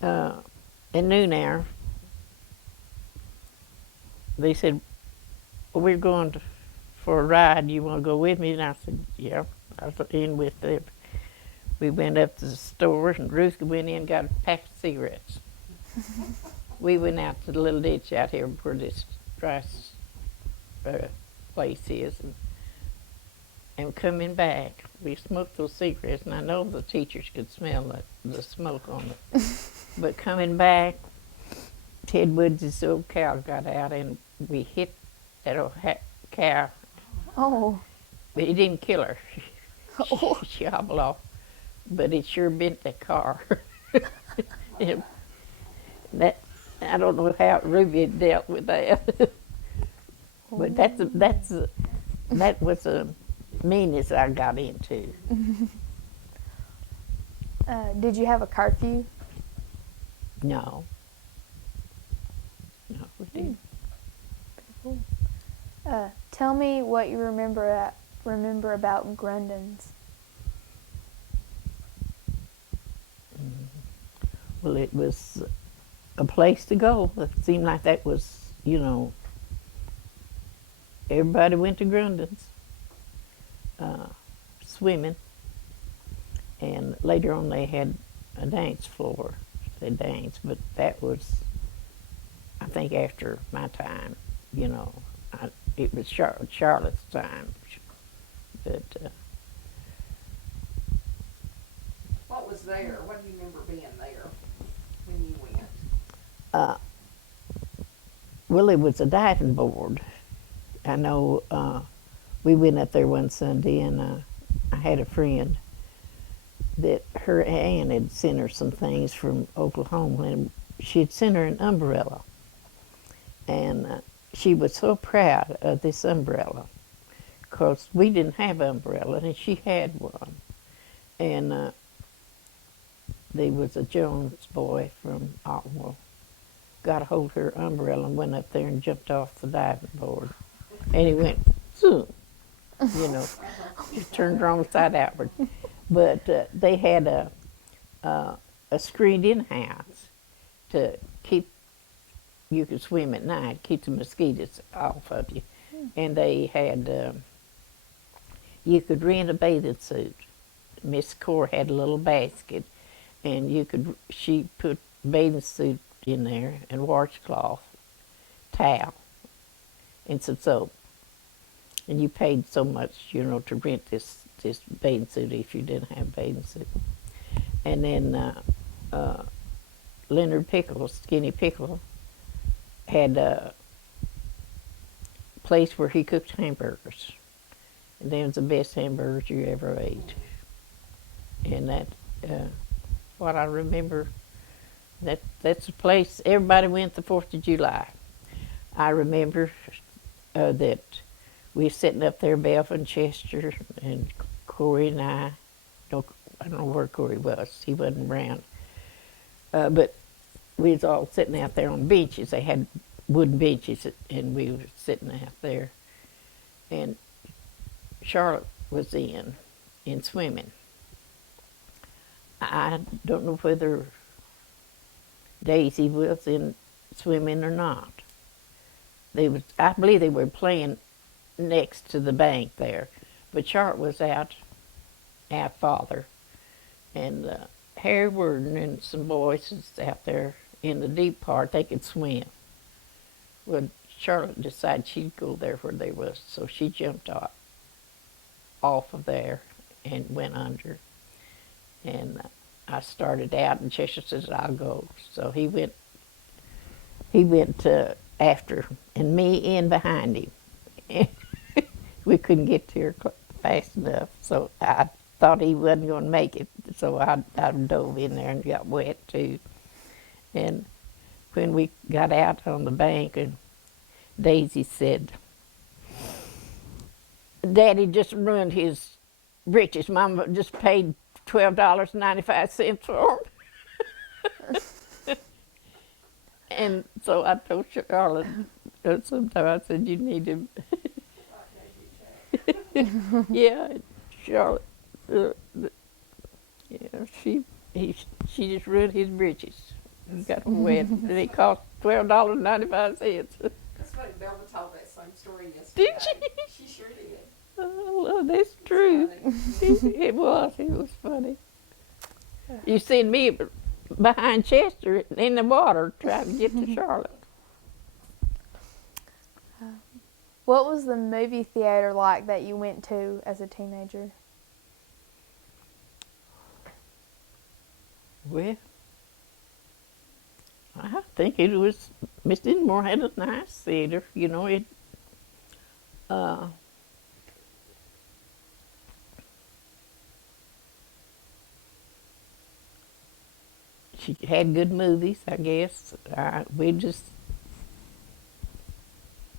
At noon hour, they said, well, we're going for a ride. You want to go with me? And I said, yeah. I was in with them. We went up to the store, and Ruth went in and got a pack of cigarettes. We went out to the little ditch out here where this rice place is, and coming back, we smoked those cigarettes, and I know the teachers could smell the smoke on it. But coming back, Ted Woods' old cow got out, and we hit that old cow. Oh. But it didn't kill her. Oh. She hobbled off. But it sure bent that car. That I don't know how Ruby had dealt with that. But that was a meanness I got into. Did you have a curfew? No. No, we didn't. Cool. Tell me what you remember about Grundon's. Well, it was a place to go. It seemed like that was, everybody went to Grundon's, swimming, and later on they had a dance floor. They danced, but that was, I think, after my time. It was Charlotte's time, but. What was there? What do you remember being there when you went? Well, it was a diving board. I know we went up there one Sunday, and I had a friend that her aunt had sent her some things from Oklahoma, and she had sent her an umbrella. And she was so proud of this umbrella because we didn't have an umbrella, and she had one. And there was a Jones boy from Otwell, got a hold of her umbrella and went up there and jumped off the diving board. And he went, zoom, just turned wrong side outward. But they had a screened-in house to keep, you could swim at night, keep the mosquitoes off of you. And they had, you could rent a bathing suit. Miss Core had a little basket, and she put bathing suit in there and washcloth, towel, and some soap. And you paid so much, to rent this bathing suit if you didn't have a bathing suit. And then Leonard Pickle, Skinny Pickle, had a place where he cooked hamburgers. And they was the best hamburgers you ever ate. And that, what I remember, that's a place everybody went the 4th of July. I remember that we were sitting up there, Belf and Chester and Corey and I don't know where Corey was. He wasn't around. But we was all sitting out there on benches. They had wooden benches, and we were sitting out there. And Charlotte was in swimming. I don't know whether Daisy was in swimming or not. I believe they were playing next to the bank there, but Charlotte was out farther, and Harry Worden and some boys was out there in the deep part. They could swim. Well, Charlotte decided she'd go there where they was, so she jumped off of there and went under. And I started out, and Chester says, I'll go. So he went after, and me in behind him. We couldn't get to her fast enough, so I thought he wasn't going to make it. So I dove in there and got wet too. And when we got out on the bank, and Daisy said, Daddy just ruined his breeches. Mama just paid $12.95 for them. And so I told Charlotte sometime, I said, you need to, yeah, Charlotte, yeah, she just ruined his breeches. He got them wet, and it cost $12.95. That's funny, Belva told that same story yesterday. Did she? She sure did. Oh, that's true. Funny. It was funny. You seen me behind Chester in the water trying to get to Charlotte. What was the movie theater like that you went to as a teenager? Well, I think it was, Miss Denmore had a nice theater, you know, she had good movies, I guess. It's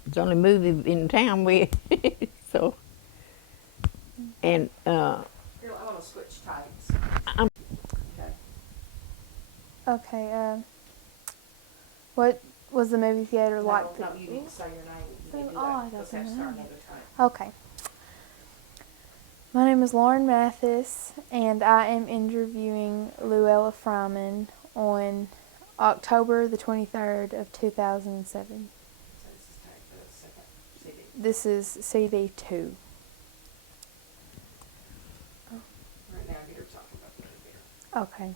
the only movie in town we, so, and, Here, I'm gonna switch types. I'm- Okay. Okay, what was the movie theater like? No, you need to say your name. So, You do oh, I that. Let's don't have to start know. another time. Okay. My name is Lauren Mathis, and I am interviewing Louella Fryman on October the 23rd of 2007. So this is take the second CD. This is CD 2. Right now, get her talking about the movie theater. Okay.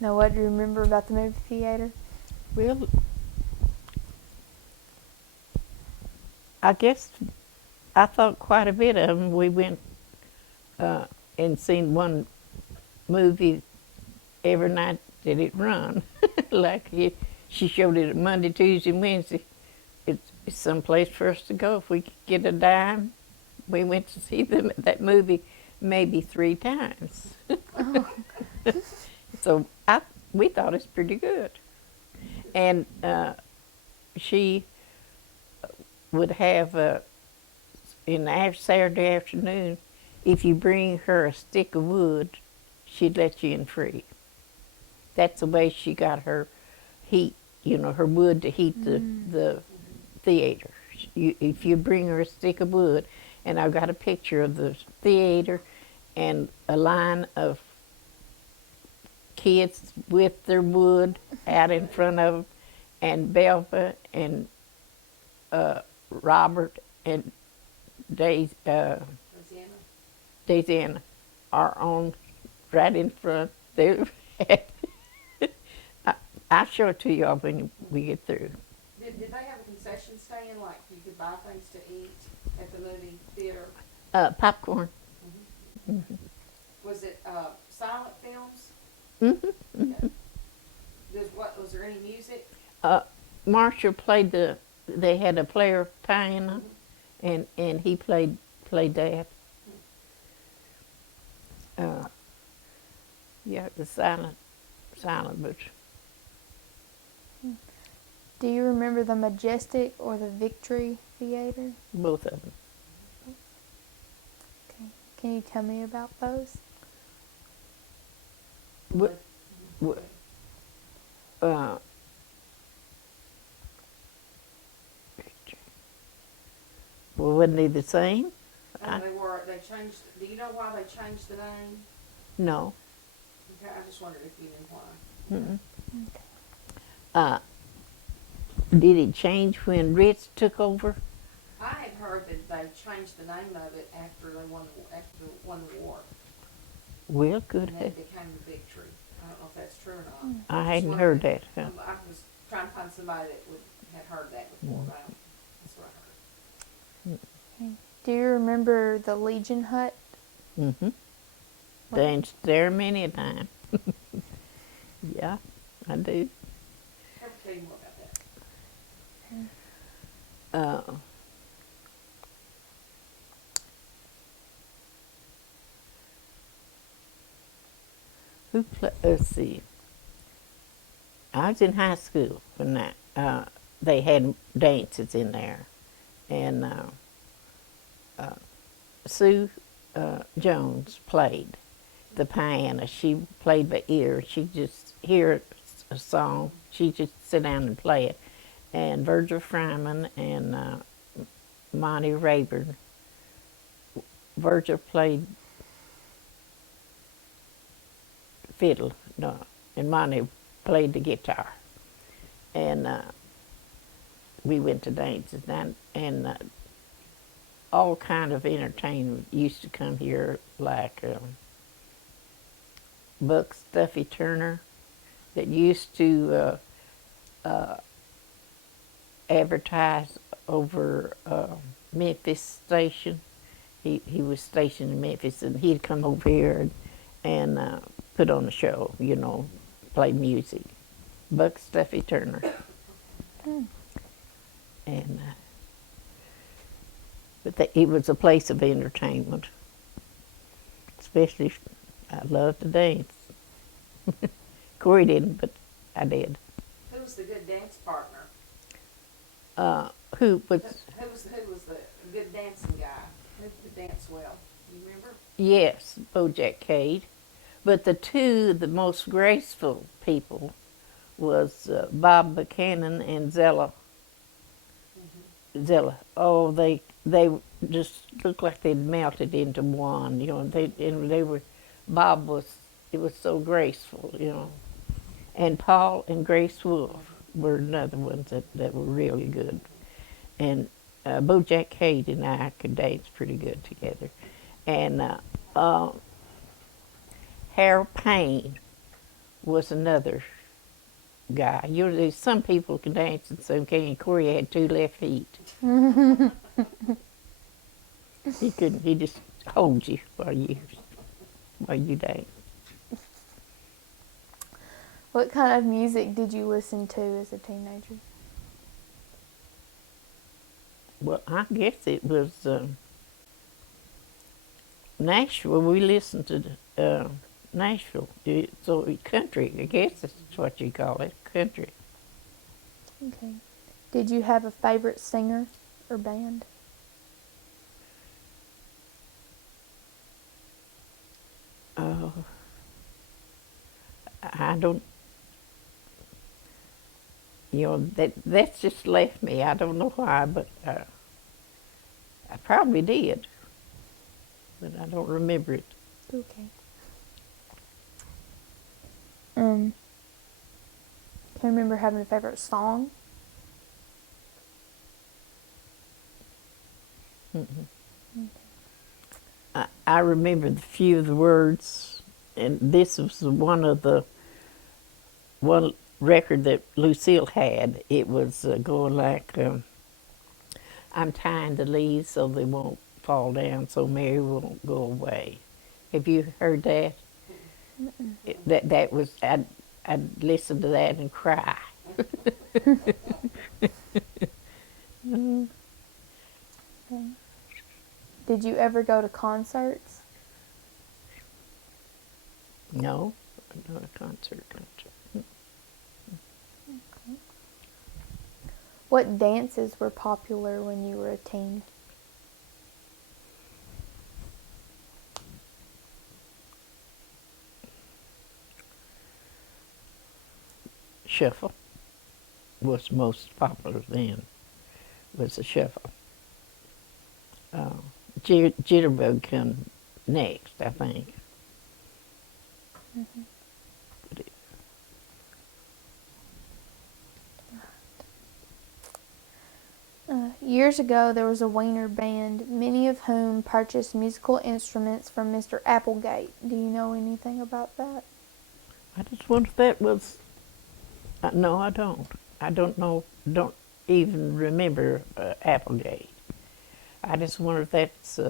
Now, what do you remember about the movie theater? well, I guess I thought quite a bit of them. We went and seen one movie every night that it run. She showed it Monday, Tuesday, and Wednesday. It's someplace for us to go if we could get a dime. We went to see them at that movie maybe 3 times. So we thought it's pretty good. And she would have in the Saturday afternoon, if you bring her a stick of wood, she'd let you in free. That's the way she got her heat, you know, her wood to heat the theater. If you bring her a stick of wood, and I've got a picture of the theater and a line of kids with their wood out in front of them, and Belva and Robert and Daisiana are on right in front. I'll show it to y'all when we get through. Did they have a concession stand, like you could buy things to eat at the movie theater? Popcorn. Was it silent films? Mm-hmm. Okay. Was there any music? Marshall played they had a player piano, and he played that. Yeah, the silent, but Do you remember the Majestic or the Victory Theater? both of them. Okay. Can you tell me about those? What, well, wasn't they the same? And they changed. Do you know why they changed the name? No. Okay, I just wondered if you knew why. Mm-mm. Did it change when Ritz took over? I had heard that they changed the name of it after they won the war. Well, good. And then it became the Victory. I don't know if that's true or not. I hadn't heard that. Huh? I was trying to find somebody that had heard that before. But that's what I heard. Okay. Do you remember the Legion Hut? Mm-hmm. Danced there many a time. Yeah, I do. I'll tell you more about that. Let's see. I was in high school when they had dances in there, and Sue Jones played the piano. She played by ear. She just hear a song. She just sit down and play it. And Virgil Fryman and Monty Rayburn. Virgil played fiddle, no, and Monty played the guitar. And we went to dances, and all kind of entertainment used to come here, like Buck Stuffy Turner, that used to advertise over Memphis station. He was stationed in Memphis, and he'd come over here and put on a show, you know, play music. Buck Stuffy Turner. And but it was a place of entertainment. Especially, I loved to dance. Corey didn't, but I did. Who was the good dance partner? Who was? Who was the good dancing guy? Who could dance well? You remember? Yes, Bojack Cade. But the most graceful people was Bob Buchanan and Zella. Zella. Oh, they just looked like they'd melted into one. You know, they were. Bob was. It was so graceful. You know, and Paul and Grace Wolf were another ones that were really good. And Bojack Cade and I could dance pretty good together. And Harold Payne was another guy. Usually some people can dance and some can't. Corey had 2 left feet. He couldn't. He just holds you while you dance. What kind of music did you listen to as a teenager? Well, I guess it was Nashville. We listened to Nashville. So country, I guess that's what you call it, country. Okay. Did you have a favorite singer or band? I don't. You know, that's just left me. I don't know why, but I probably did, but I don't remember it. Okay. Can you remember having a favorite song? I remember the few of the words, and this was one record that Lucille had. It was going like, I'm tying the leaves so they won't fall down, so Mary won't go away. Have you heard that? That was, I'd listen to that and cry. Okay. Did you ever go to concerts? No, not a concert. What dances were popular when you were a teen? Shuffle was most popular then, was the shuffle. Jitterbug come next, I think. Mm-hmm. Years ago, there was a Wiener band, many of whom purchased musical instruments from Mr. Applegate. Do you know anything about that? I just wonder if that was. No, I don't. I don't know. Don't even remember Applegate. I just wonder if that's.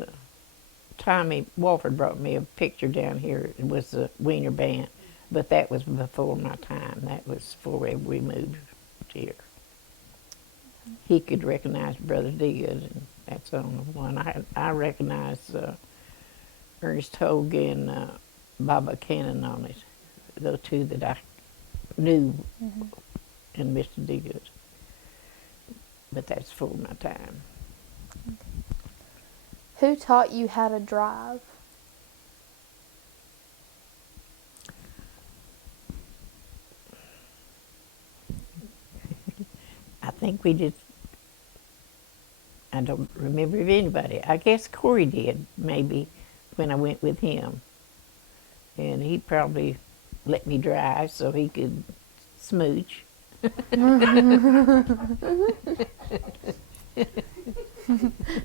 Tommy Walford brought me a picture down here. It was a Wiener band, but that was before my time. That was before we moved here. He could recognize Brother Dead, and that's the only one. I recognize Ernest Hogue and Bob Buchanan on it. Those two that I knew and Mr. Diggood. But that's for my time. Who taught you how to drive? I think we just, I don't remember of anybody. I guess Corey did, maybe, when I went with him. And he probably let me drive so he could smooch.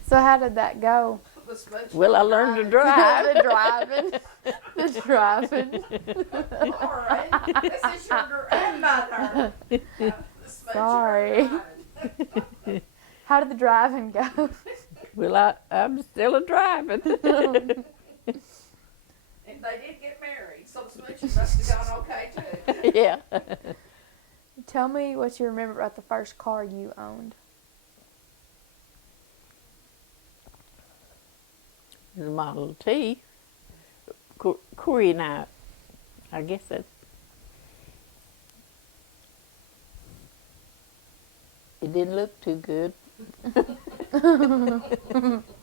So how did that go? The smooch Well, I was learned to driving. drive. The driving. The driving. All right, this is your grandmother. The smooch Sorry. was driving. How did the driving go? Well, I'm still a driving. And they did get married, so the smooching must have gone okay too. Yeah. Tell me what you remember about the first car you owned. The Model T. Corey and I guess that. It didn't look too good.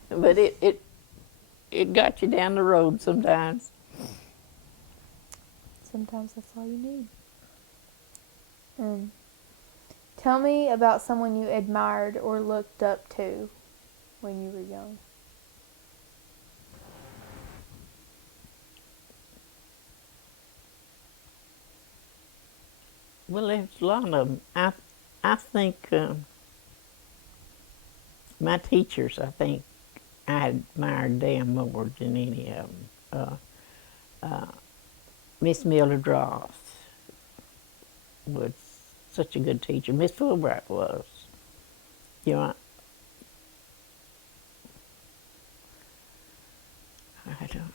But it got you down the road sometimes. Sometimes that's all you need. Tell me about someone you admired or looked up to when you were young. Well, there's a lot of them. I think my teachers, I think I admired them more than any of them. Miss Mildred Ross was such a good teacher. Miss Fulbright was. You know, I don't know.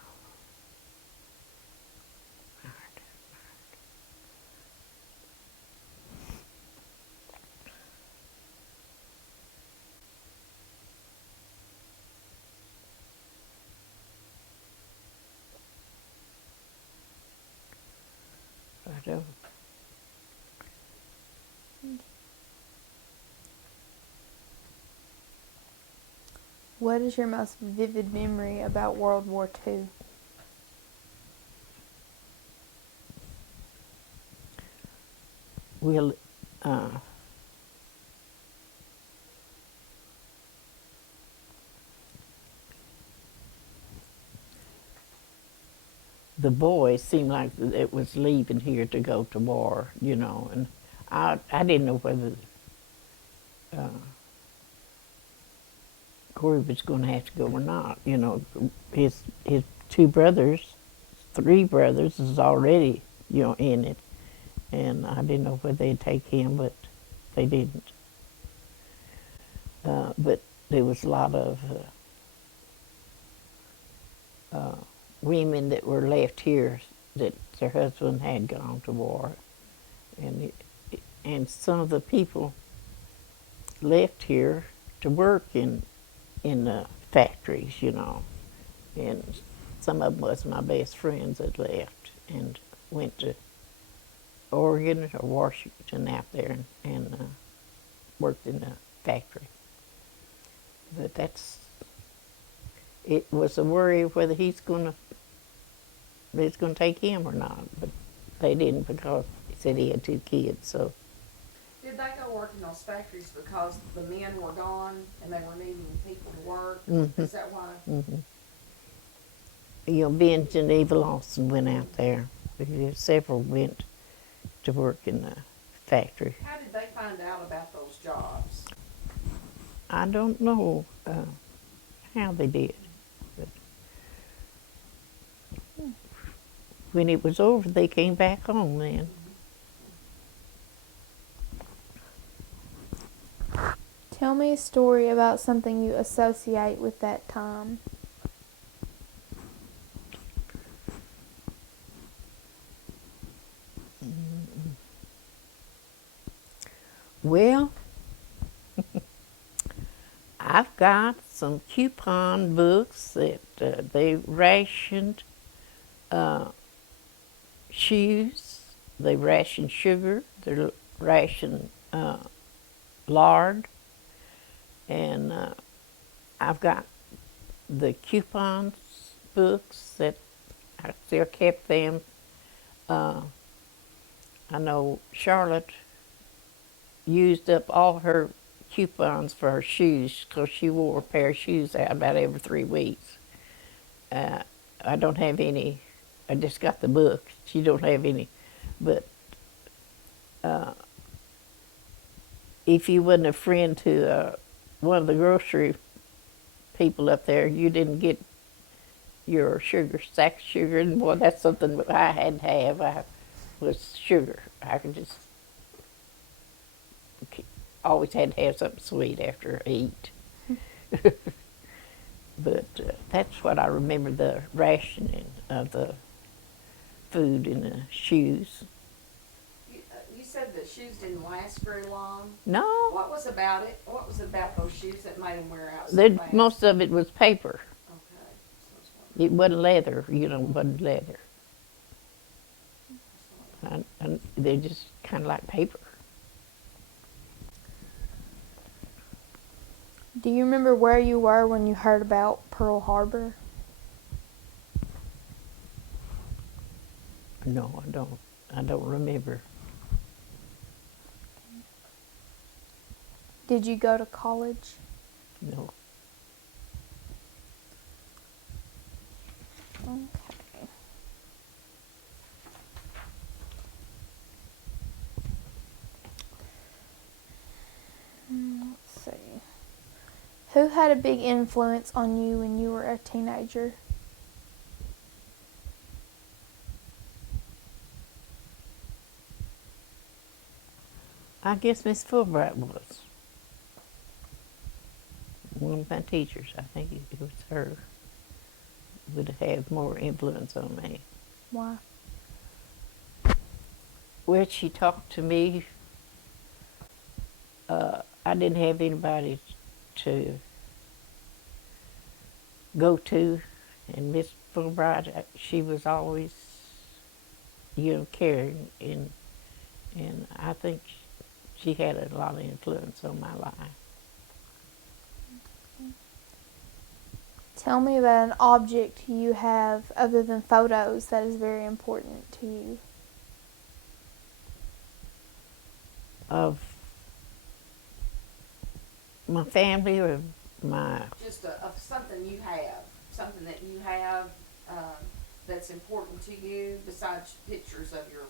I don't. What is your most vivid memory about World War II? Well, the boys seemed like it was leaving here to go to war, you know, and I didn't know whether Corey was going to have to go or not. You know, his two brothers, three brothers, is already, you know, in it, and I didn't know whether they'd take him, but they didn't. But there was a lot of women that were left here that their husband had gone to war, and some of the people left here to work in the factories, you know, and some of them was my best friends that left and went to Oregon or Washington out there and worked in the factory. But it was a worry whether they's going to take him or not. But they didn't, because he said he had 2 kids. So Did they go work in those factories because the men were gone and they were needing people to work? Mhm. Is that why? You know, Ben Geneva Lawson went out there. Several went to work in the factory. How did they find out about those jobs? I don't know how they did. But when it was over, they came back home then. Tell me a story about something you associate with that time. Well, I've got some coupon books that they rationed shoes they ration sugar, they ration lard, and I've got the coupons books that I still kept them. I know Charlotte used up all her coupons for her shoes because she wore a pair of shoes out about every 3 weeks. I don't have any. I just got the book. She don't have any, but if you wasn't a friend to one of the grocery people up there, you didn't get your sugar, sack of sugar, and boy, that's something that I had to have. I was sugar. I could just always had to have something sweet after I eat. But that's what I remember, the rationing of the food and the shoes. You said the shoes didn't last very long. No, What was about it? What was it about those shoes that made them wear out so fast? most of it was paper. Okay. So it's what- It wasn't leather, wasn't leather. And they're just kind of like paper. Do you remember where you were when you heard about Pearl Harbor? No, I don't. I don't remember. Did you go to college? No. Okay. Let's see. Who had a big influence on you when you were a teenager? I guess Miss Fulbright was one of my teachers. I think it was her. Would have had more influence on me. Why? Well, she talked to me. I didn't have anybody to go to, and Miss Fulbright, she was always, caring, and I think she had a lot of influence on my life. Tell me about an object you have other than photos that is very important to you. Of my family or my, Just of something something that you have that's important to you besides pictures of your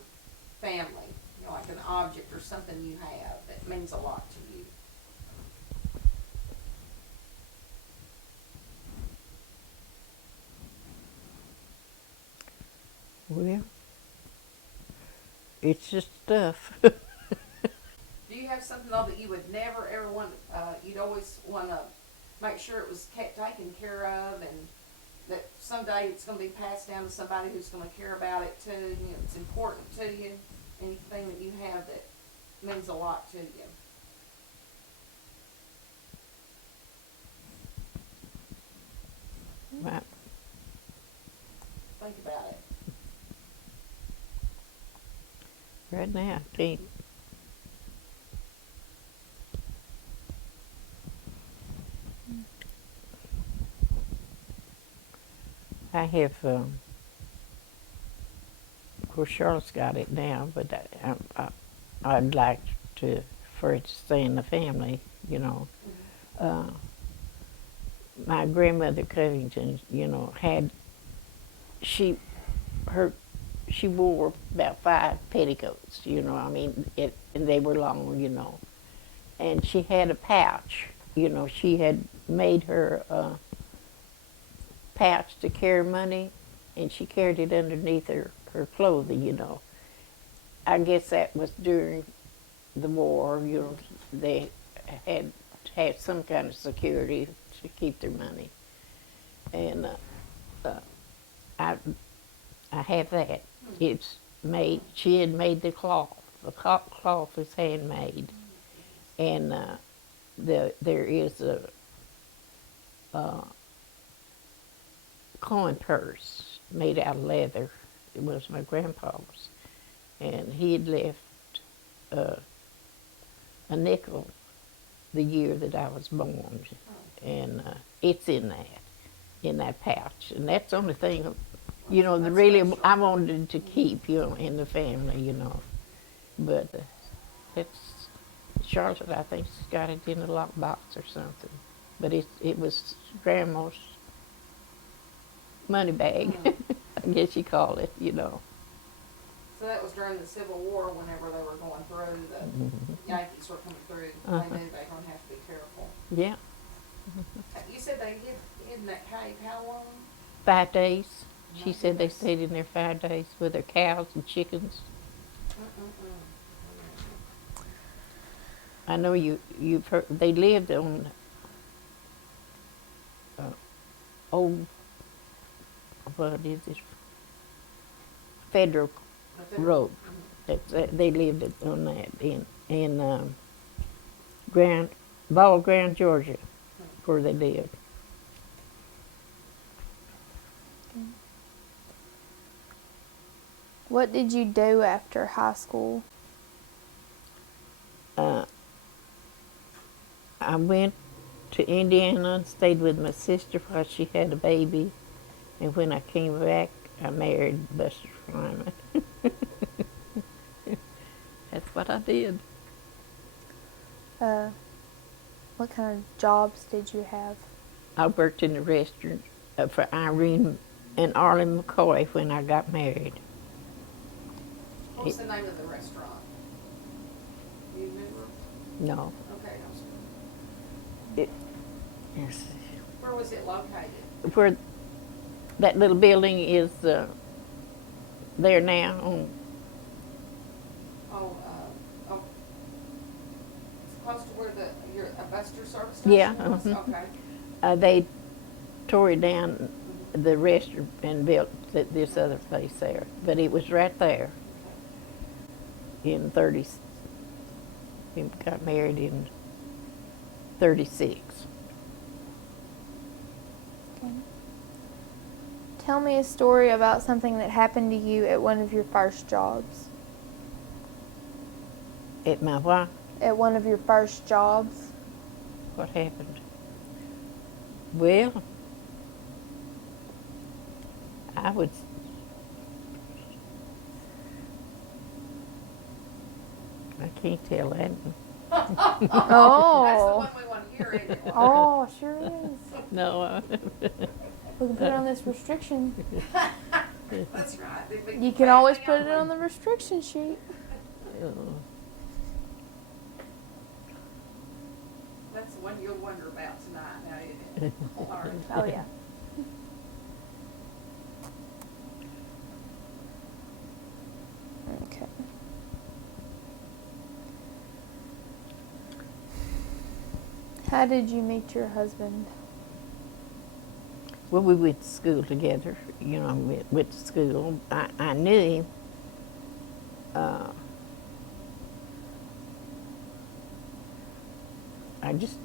family. Like an object or something you have that means a lot to you. well, it's just stuff. Do you have something though that you would never ever want? You'd always want to make sure it was taken care of, and that someday it's going to be passed down to somebody who's going to care about it too. It's important to you. Anything that you have that means a lot to you. Right. Think about it. Right now, I can't. I have, of course, Charlotte's got it now, but I'd like for it to stay in the family, My grandmother Covington, she wore about 5 petticoats, and they were long, and she had a pouch, she had made her pouch to carry money, and she carried it underneath her clothing, I guess that was during the war, they had to have some kind of security to keep their money. And I have that. It's made, she had made the cloth. The cloth is handmade. And there is a coin purse made out of leather. It was my grandpa's. and he had left a nickel the year that I was born, and it's in that pouch, and that's the only thing, you know, That's really special. I wanted to keep, you know, in the family, you know. But it's Charlotte. I think she's got it in a lockbox or something. But it was Grandma's money bag, I guess you call it, you know. So that was during the Civil War, whenever they were going through, the Yankees were coming through. They knew they were going to have to be careful. Yeah, You said they lived in that cave how long? 5 days. She My said they goodness. stayed in there 5 days with their cows and chickens. I know you've heard they lived on old, what is it, Federal Road. They lived on that in Ball Ground, Georgia, where they lived. What did you do after high school? I went to Indiana and stayed with my sister while she had a baby, and when I came back, I married Buster Fryman. That's what I did. What kind of jobs did you have? I worked in the restaurant for Irene and Arlen McCoy when I got married. What was the name of the restaurant? Do you remember? No. Okay, no, sir. Yes. Where was it located? Where that little building is there now. Oh, it's close to where a Buster service station Yeah. was? Okay. They tore it down, the restaurant, and built this other place there. But it was right there in 30. We got married in 36. Okay. Tell me a story about something that happened to you at one of your first jobs. At my what? At one of your first jobs. What happened? Well, I would. I can't tell that. That's the Oh. one we want to hear, isn't it? Oh, sure is. No. We can put it on this restriction. That's right. You can always put it on the restriction sheet. That's the one you'll wonder about tonight, now, isn't it? All right. Oh, yeah. Okay. How did you meet your husband? Well, we went to school together. You know, we went to school. I knew him. I just,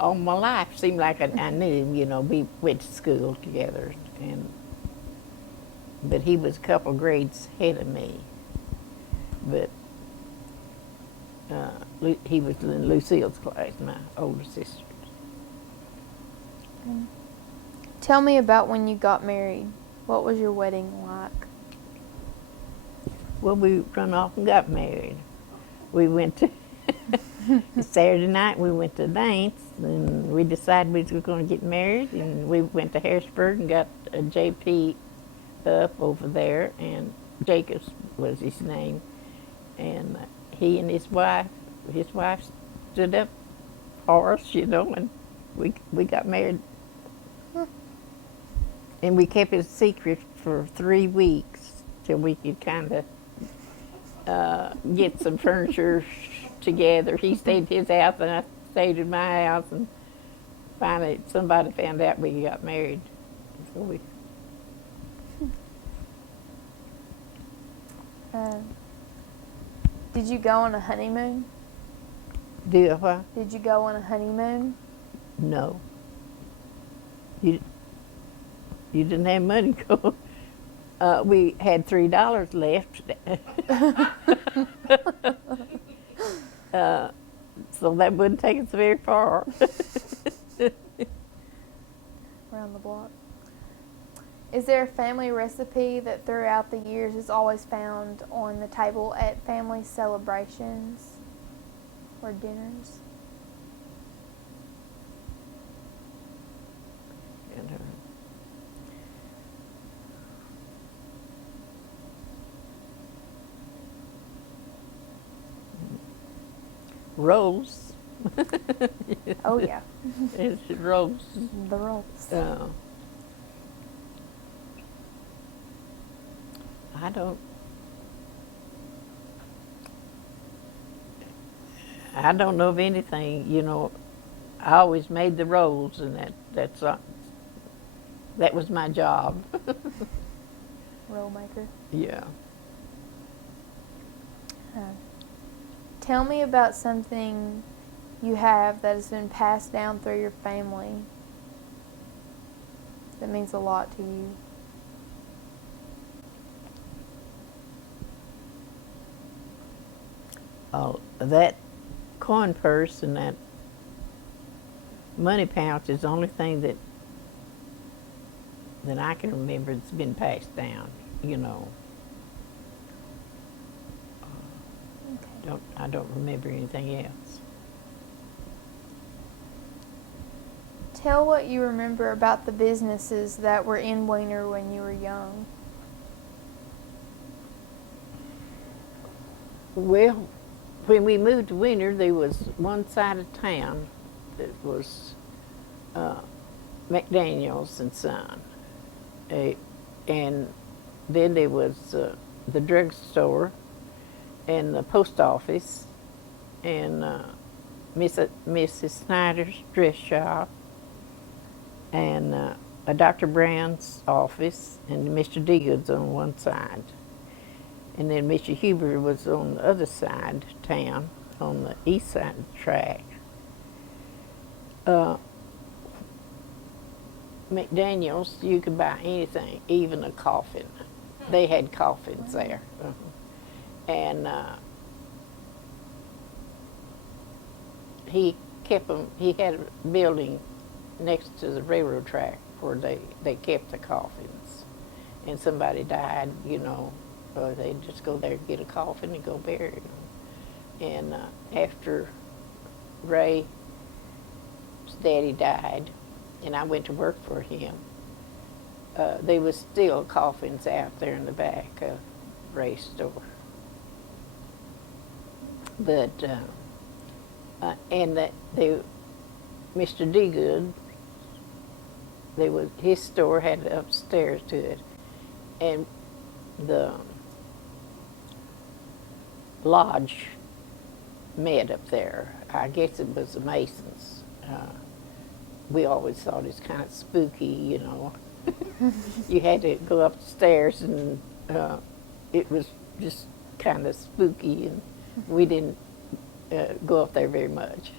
all my life seemed like I knew him. You know, we went to school together, but he was a couple grades ahead of me. But he was in Lucille's class, my older sister. Tell me about when you got married. What was your wedding like? Well, we run off and got married. We went to Saturday night. We went to a dance, and we decided we were going to get married. And we went to Harrisburg and got a JP up over there, and Jacobs was his name. And he and his wife stood up for us, you know, and we got married. And we kept it a secret for 3 weeks till we could kind of get some furniture together. He stayed at his house and I stayed at my house, and finally somebody found out we got married. So we. Did you go on a honeymoon? Do what? Did you go on a honeymoon? No. You didn't have money to go. We had $3 left. So that wouldn't take us very far. Around the block. Is there a family recipe that throughout the years is always found on the table at family celebrations or dinners? And, rolls. Oh yeah, It's rolls. the rolls. I don't. I don't know of anything. You know, I always made the rolls, and that was my job. Roll maker. Yeah. Tell me about something you have that has been passed down through your family that means a lot to you. Oh, that coin purse and that money pouch is the only thing that I can remember that's been passed down. You know, Okay. I don't remember anything else. Tell what you remember about the businesses that were in Wiener when you were young. Well, when we moved to Wiener, there was one side of town that was McDaniels and Son, and then there was the drugstore and the post office and Mrs. Snyder's dress shop and a Dr. Brown's office and Mr. Degood's on one side. And then Mr. Huber was on the other side of town, on the east side of the track. McDaniels, you could buy anything, even a coffin. They had coffins there. And he kept them, he had a building next to the railroad track where they kept the coffins. And somebody died, you know, or they'd just go there and get a coffin and go bury them. And after Ray's daddy died, and I went to work for him, there was still coffins out there in the back of Ray's store. But and that Mr. Degood, his store had upstairs to it, and the lodge met up there. I guess it was the Masons. We always thought it was kind of spooky, you know. You had to go up the stairs, and it was just kind of spooky, and we didn't go up there very much.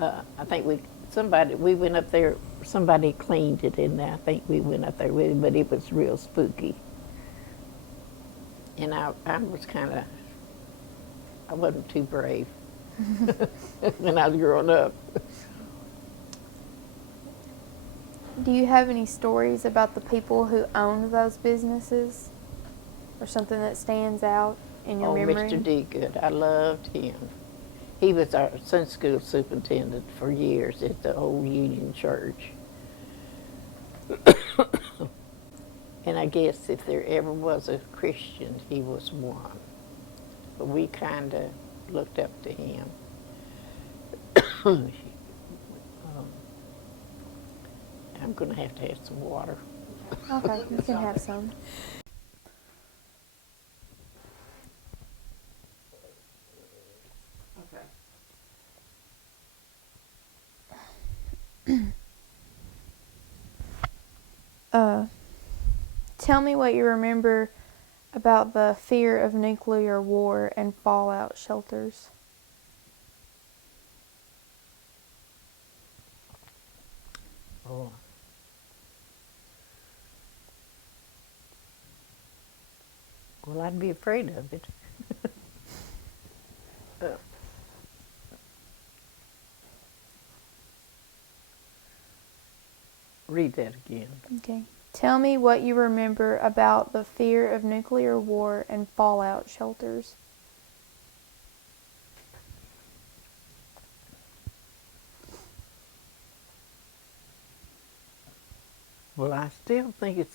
I think we went up there. Somebody cleaned it, and I think we went up there with it, but it was real spooky. And I was kind of, I wasn't too brave when I was growing up. Do you have any stories about the people who owned those businesses? Or something that stands out in your memory? Mr. Degood, I loved him. He was our Sunday school superintendent for years at the old Union Church. And I guess if there ever was a Christian, he was one. But we kind of looked up to him. I'm going to have some water. Okay, you can have some. Tell me what you remember about the fear of nuclear war and fallout shelters. Oh. Well, I'd be afraid of it. Uh, Read that again. Okay. Tell me what you remember about the fear of nuclear war and fallout shelters. Well, I still think it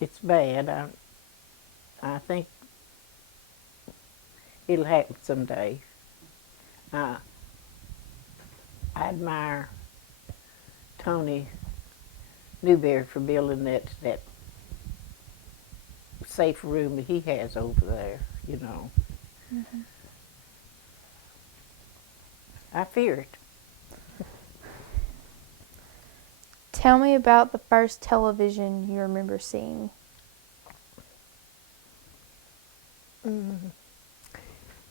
it's bad. I think it'll happen someday. I admire Tony Newberry for building that safe room that he has over there. You know, I fear it. Tell me about the first television you remember seeing.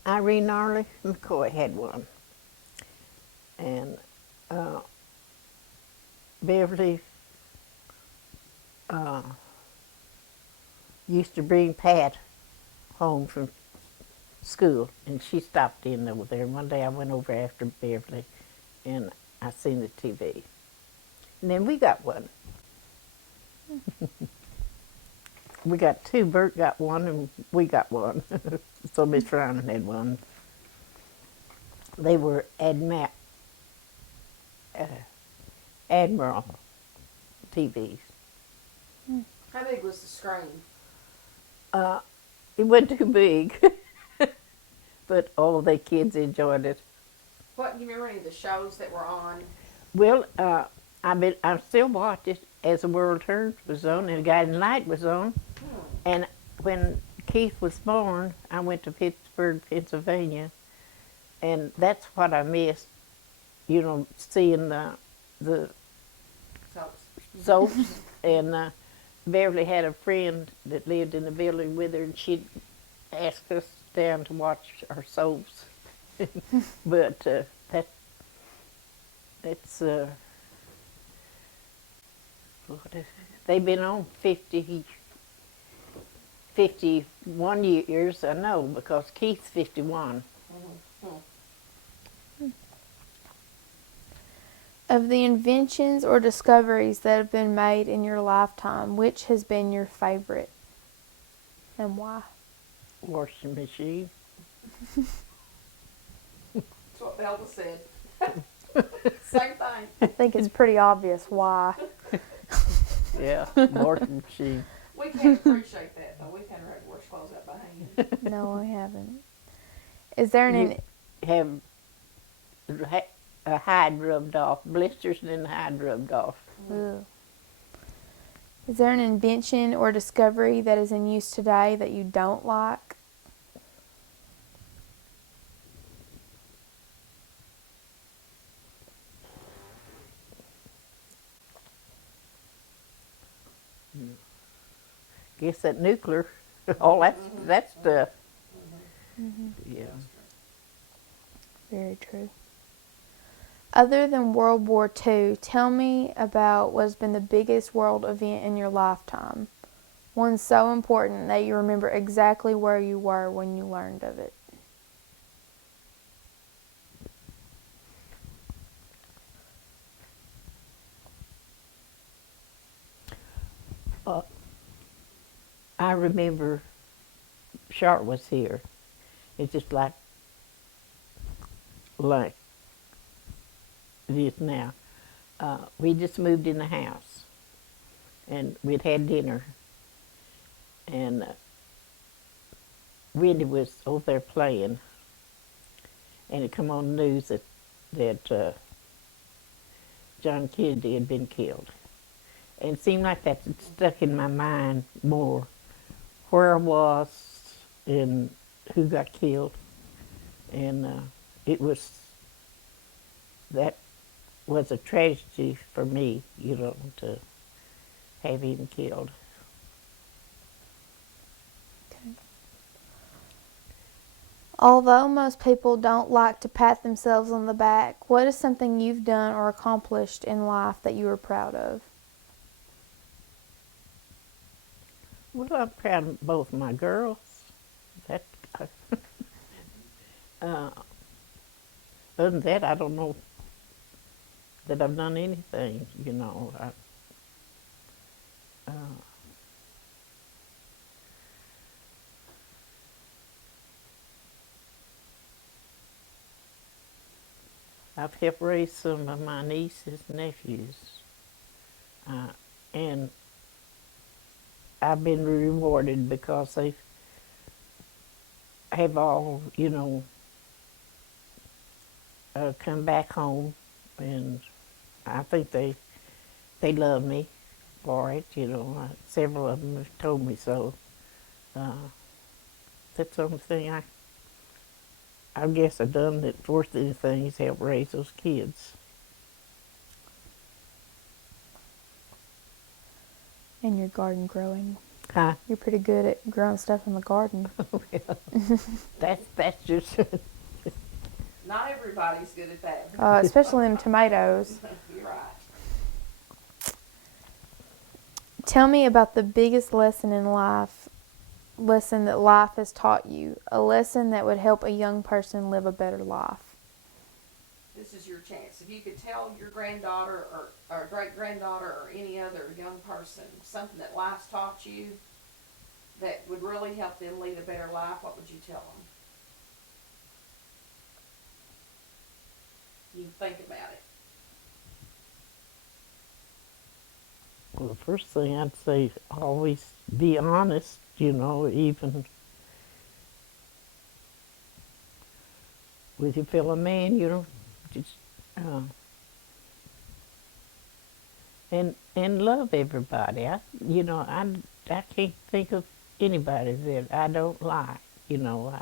Irene Arley McCoy had one, and Beverly used to bring Pat home from school, and she stopped in over there. One day I went over after Beverly, and I seen the TV. And then we got one. We got two. Bert got one, and we got one. So Miss Fryman had one. They were Admiral TVs. How big was the screen? It wasn't too big, but all the kids enjoyed it. What, do you remember any of the shows that were on? Well, I still watch it as the world turns was on and Guiding Light was on. And when Keith was born, I went to Pittsburgh, Pennsylvania, and that's what I missed. You know, seeing the soaps. And Beverly had a friend that lived in the building with her, and she'd ask us down to watch our soaps. But that's they've been on 51 years, I know, because Keith's 51. Of the inventions or discoveries that have been made in your lifetime, which has been your favorite and why? Washing machine. That's what Belva said. Same thing. I think it's pretty obvious why. Yeah, washing machine. We can't appreciate that, though. We've had to wash clothes out by hand. No, I haven't. Is there an... Have a hide rubbed off, blisters and then hide rubbed off. Ugh. Is there an invention or discovery that is in use today that you don't like? Guess that nuclear, all that stuff. Yeah. Very true. Other than World War II, tell me about what's been the biggest world event in your lifetime. One so important that you remember exactly where you were when you learned of it. I remember Sharp was here. It's just like it is now. We just moved in the house, and we'd had dinner, and Wendy was over there playing, and it come on the news that John Kennedy had been killed. And it seemed like that stuck in my mind more, where I was and who got killed. And that was a tragedy for me, you know, to have him killed. Okay. Although most people don't like to pat themselves on the back, what is something you've done or accomplished in life that you are proud of? Well, I'm proud of both my girls. That, other than that, I don't know that I've done anything, you know. Uh, I've helped raise some of my nieces and nephews. Uh, and I've been rewarded because they have all, you know, come back home, and I think they love me for it. You know, several of them have told me so. Uh, that's the only thing I guess I've done that's worth anything is help raise those kids. And your garden growing. Huh? You're pretty good at growing stuff in the garden. That's just Not everybody's good at that. Especially them tomatoes. You're right. Tell me about the biggest lesson in life, lesson that life has taught you, a lesson that would help a young person live a better life. This is your chance. If you could tell your granddaughter or great-granddaughter or any other young person something that life's taught you that would really help them lead a better life, what would you tell them? You think about it. well. The first thing I'd say, always be honest. You know, even with your fellow man. You know, just uh, and love everybody. I can't think of anybody that I don't like. You know,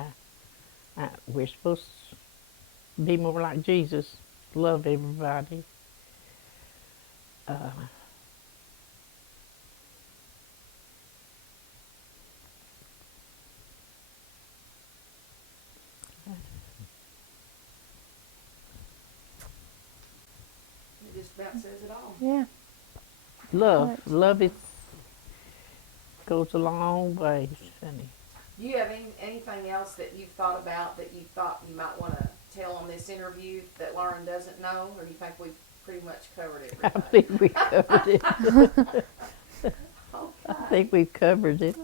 we're supposed to be more like Jesus, love everybody. Uh, It just about says it all. Yeah. love, Right. love it goes a long way, honey. Do you have anything else that you've thought about that you thought you might want to tell on this interview that Lauren doesn't know, or do you think we've pretty much covered I everything? think we covered it. I Okay. think we've covered it.